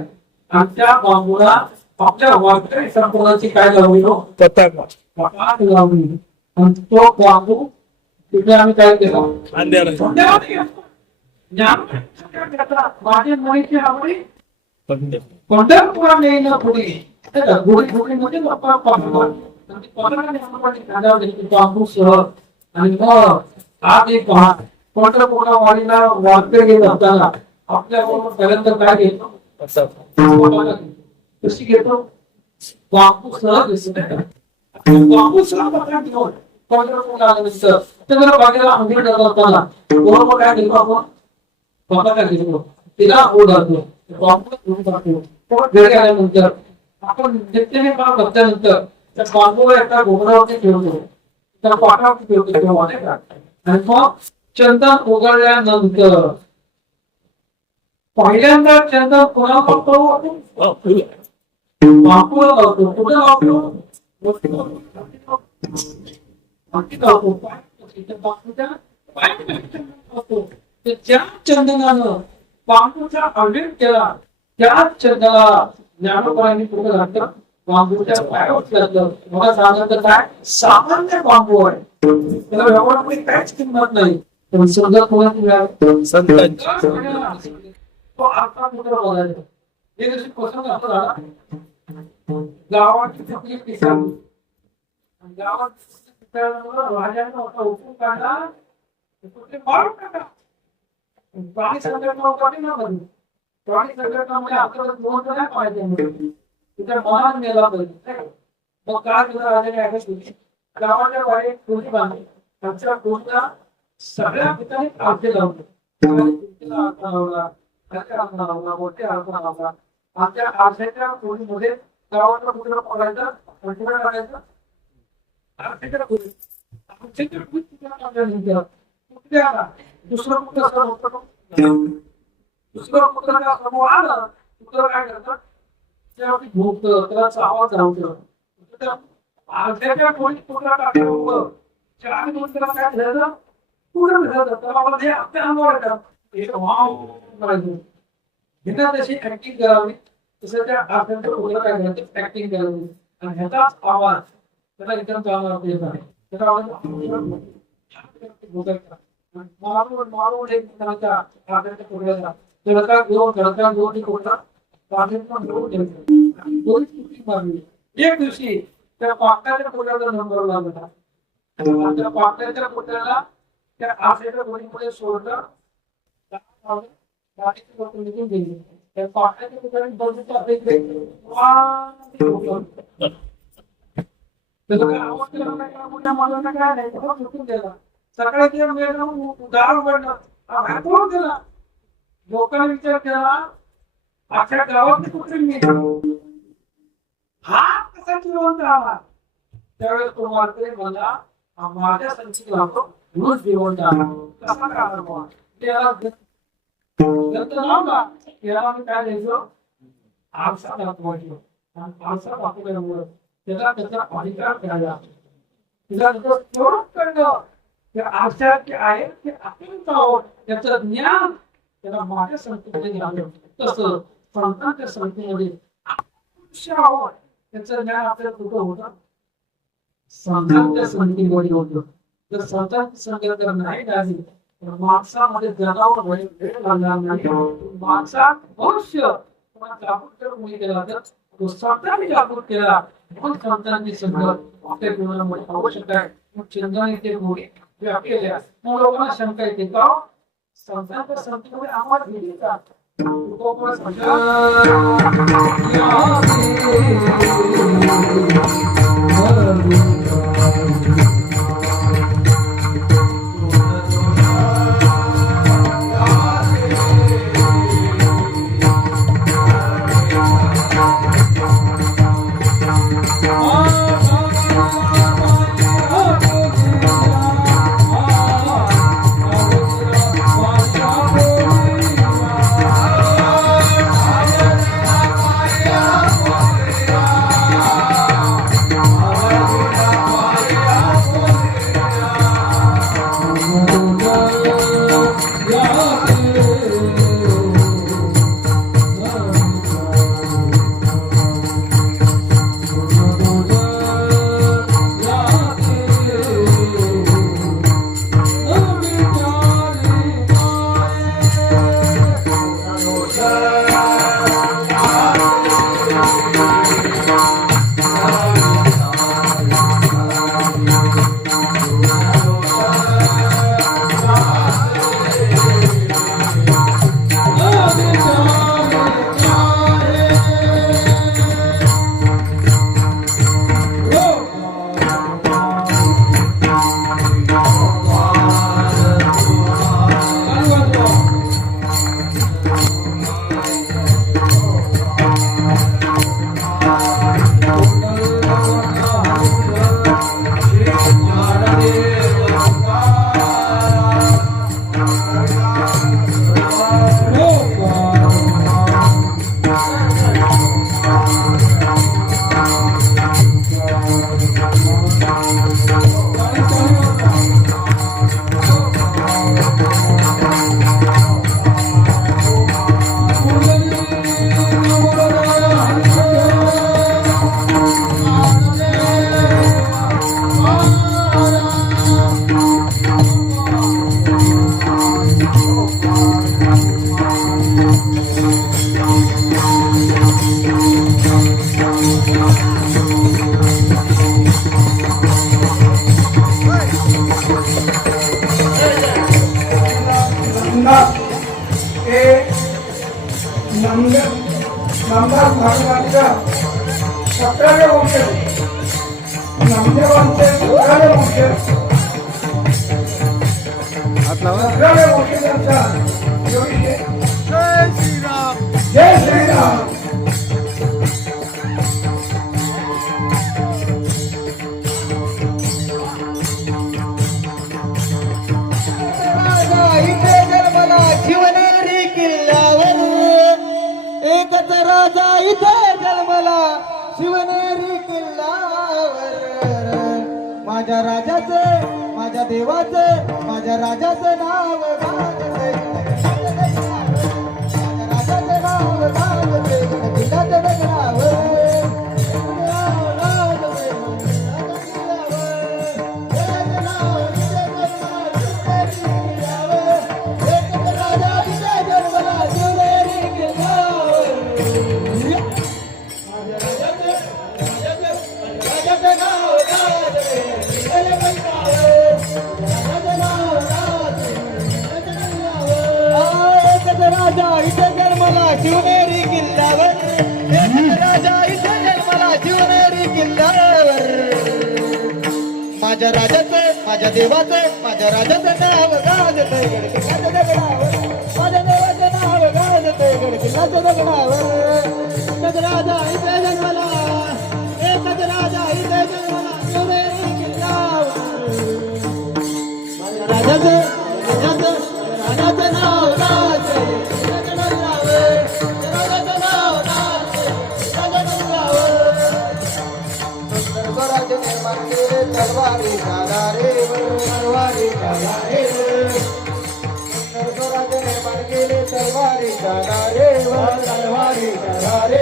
आणि त्या बांबूला आपल्या वाटकरी संप्रदायाची काय लावली हो पताका पताक लावली आणि तो बांबू तिथे आम्ही काय केलं अंधेरा माझ्या मुलीची आवडी पंधरा पंढरपुरा नेईन पुढे गुढी गुढीमध्ये बांबू सह आणि मग आज एक पहा पंढरपुरा वाडीला वारकरी घेत असताना आपल्या पहिल्यांदा काय घेतो कशी घेतो बांबू सह दिसत बांबू सह घेऊन पंढरपूरला आल्यानंतर त्याला बागेला अंघोळ करत असताना बरोबर काय घेतो आपण पताका घेतो तिला ओढतो बांबू घेऊन टाकतो तो घरी आल्यानंतर आपण नित्याने काम घातल्यानंतर त्या बांबूला एका घोगरावरती ठेवतो त्या पाठावरती ठेवतो तेव्हा नाही का आणि मग चंदन उघडल्यानंतर पहिल्यांदा चंदन कोणाला लावतो बांबूला लावतो कुठे लावतो ज्या चंदनानं बांबूचा अभिषेक केला त्या चंदनाला ज्ञानोबांनी कुठे घातलं बांबूच्या पायावर घातलं मला सांगायचं काय सामान्य बांबू आहे त्याला व्यवहारामध्ये काहीच किंमत नाही पण समजा कोणा संतांची तो आता कुठे बघायचा हे जशी प्रसंग असं झाला गावाची चकली पिसाली गावात राजाने उठून काढला कुठे मारून टाका प्राणी संघटना पाठी ना बघू प्राणी संघटनामुळे आपल्याला दोन नाही पाहिजे तुझ्या मनात नेला पाहिजे मग काय तुझा राजाने ऐकत गावाच्या बाहेर खोली बांधली त्यांच्या खोलीला सगळ्या ठिकाणी आरती लावला मोठ्या आरती लावला आमच्या आरतीच्या खोलीमध्ये गावातला कुठला पडायचा कुठला टाकायचं दुसरं कुठं सर होतं दुसरं कुठं का समोर आलं कुठं काय करतात त्यावरती झोपतं त्याचा आवाज राहतो आरत्याच्या खोलीत कुठला टाकलं चार दोन त्याला काय झालं पुढे त्याला मला जे आपल्या अनुभव एक वाव करायचं भिन्न तशी ऍक्टिंग करावी तसं त्या आरत्याच्या खोलीला काय करायचं ऍक्टिंग करावी आणि ह्याचाच आवाज त्याला एकदम चांगला येत आहे त्याचा आवाज मारून मारून एक त्याच्या आरत्याच्या खोलीला धडका घेऊन कोणता पण घेऊन मारली एक दिवशी त्या पाकळ्याच्या खोल्याचा नंबर लागला त्या पाकळ्याच्या खोल्याला त्या आरत्याच्या खोलीमध्ये सोडलं निघून गेली त्या पाकळ्याच्या खोल्याला सकाळी दार उघडलं लोकांनी विचार केला अख्या गावात कुठे मी हा कसा जिवंत आला त्यावेळेस तो मारते मला माझ्या संचित लागतो रोज जिवंत आला कसा का त्याला लावला त्याला मी काय द्यायचो आरसा दाखवायचो आरसा दाखवल्यामुळे त्याला त्याचा अधिकार मिळाला तिला एवढं कळलं की आरसा जे आहे ते आपण आहोत त्याचं ज्ञान त्याला माझ्या संस्कृतीमध्ये झालं तसं संतांच्या संस्कृतीमध्ये आहोत त्याचं ज्ञान आपल्याला कुठं होतं संतांच्या संस्कृतीमध्ये होतं जर संतांची संगत जर नाही झाली तर माणसामध्ये जनावर वेळ लागणार नाही माणसात भविष्य जागृत मुली केला तर तो संतांनी जागृत केला म्हणून संतांची संगत आपल्या जीवनामध्ये आवश्यक आहे चिंतन इथे केल्या मग लोकांना शंका येते का संतांच्या संतांमध्ये आम्हाला दिली का तुकोबा सांगतात, नामदार महाराजांच्या 17व्या वर्षी नामदेवांचे 15व्या वर्षी 17व्या वर्षी त्यांच्या योगीचे जय श्रीराम राजा इथे जन्मला शिवनेरी किल्ल्यावर माझ्या राजाचे माझ्या देवाचे माझ्या राजाचे नाव गाजते माझ्या राजाचे नाव गाजते किल्ल्याच्या डगरावर राजा इथे जन्मला शिवनेरी किल्ल्यावर राजा इथे जन्मला शिवनेरी किल्ल्यावर माझ्या राजाचं माझ्या देवाचं माझ्या राजाचं नाव गाजते गडकिल्ल्याच्या दगडावर माझ्या देवाचं नाव गाजते गडकिल्ल्याच्या दगडावर राजा इथे जन्मला एकच राजा इथे जन्मला शिवनेरी किल्ल्यावर माझ्या राजाचं राजाचं नाव गाजते तलवारी चालारे तलवारी चालारे स्वराज्य निर्माण केले तलवारी चालारे तलवारी चालारे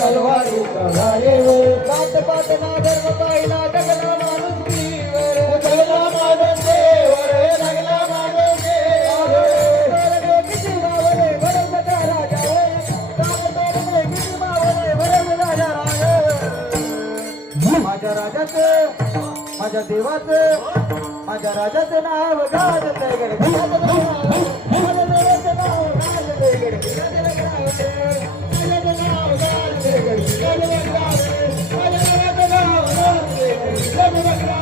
तलवारी चालारे पाट पाट नागर पाहिला जगला माणुसकीवर जगला माणुसकीवर जगला माणुसकीवर किती मावले भरत राजावे तारतोरणे किती मावले भरत राजा माझ्या राजाचं माझ्या देवाचं माझ्या राजाचं नाव गाजतंय गडकिल्ल्याचं दगडावर. माझ्या देवाचं नाव गाजतंय गडकिल्ल्याचं दगडावर. माझ्या नाव गाजतंय गडकिल्ल्याचं दगडावर. माझ्या देवाचं नाव गाजतंय गडकिल्ल्याचं दगडावर.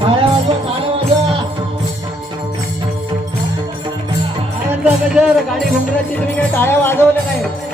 टाळ्या वाजवा, टाळ्या वाजवा. आनंद गजर गाडी घुमराची तुम्ही काही टाळ्या वाजवल्या नाही.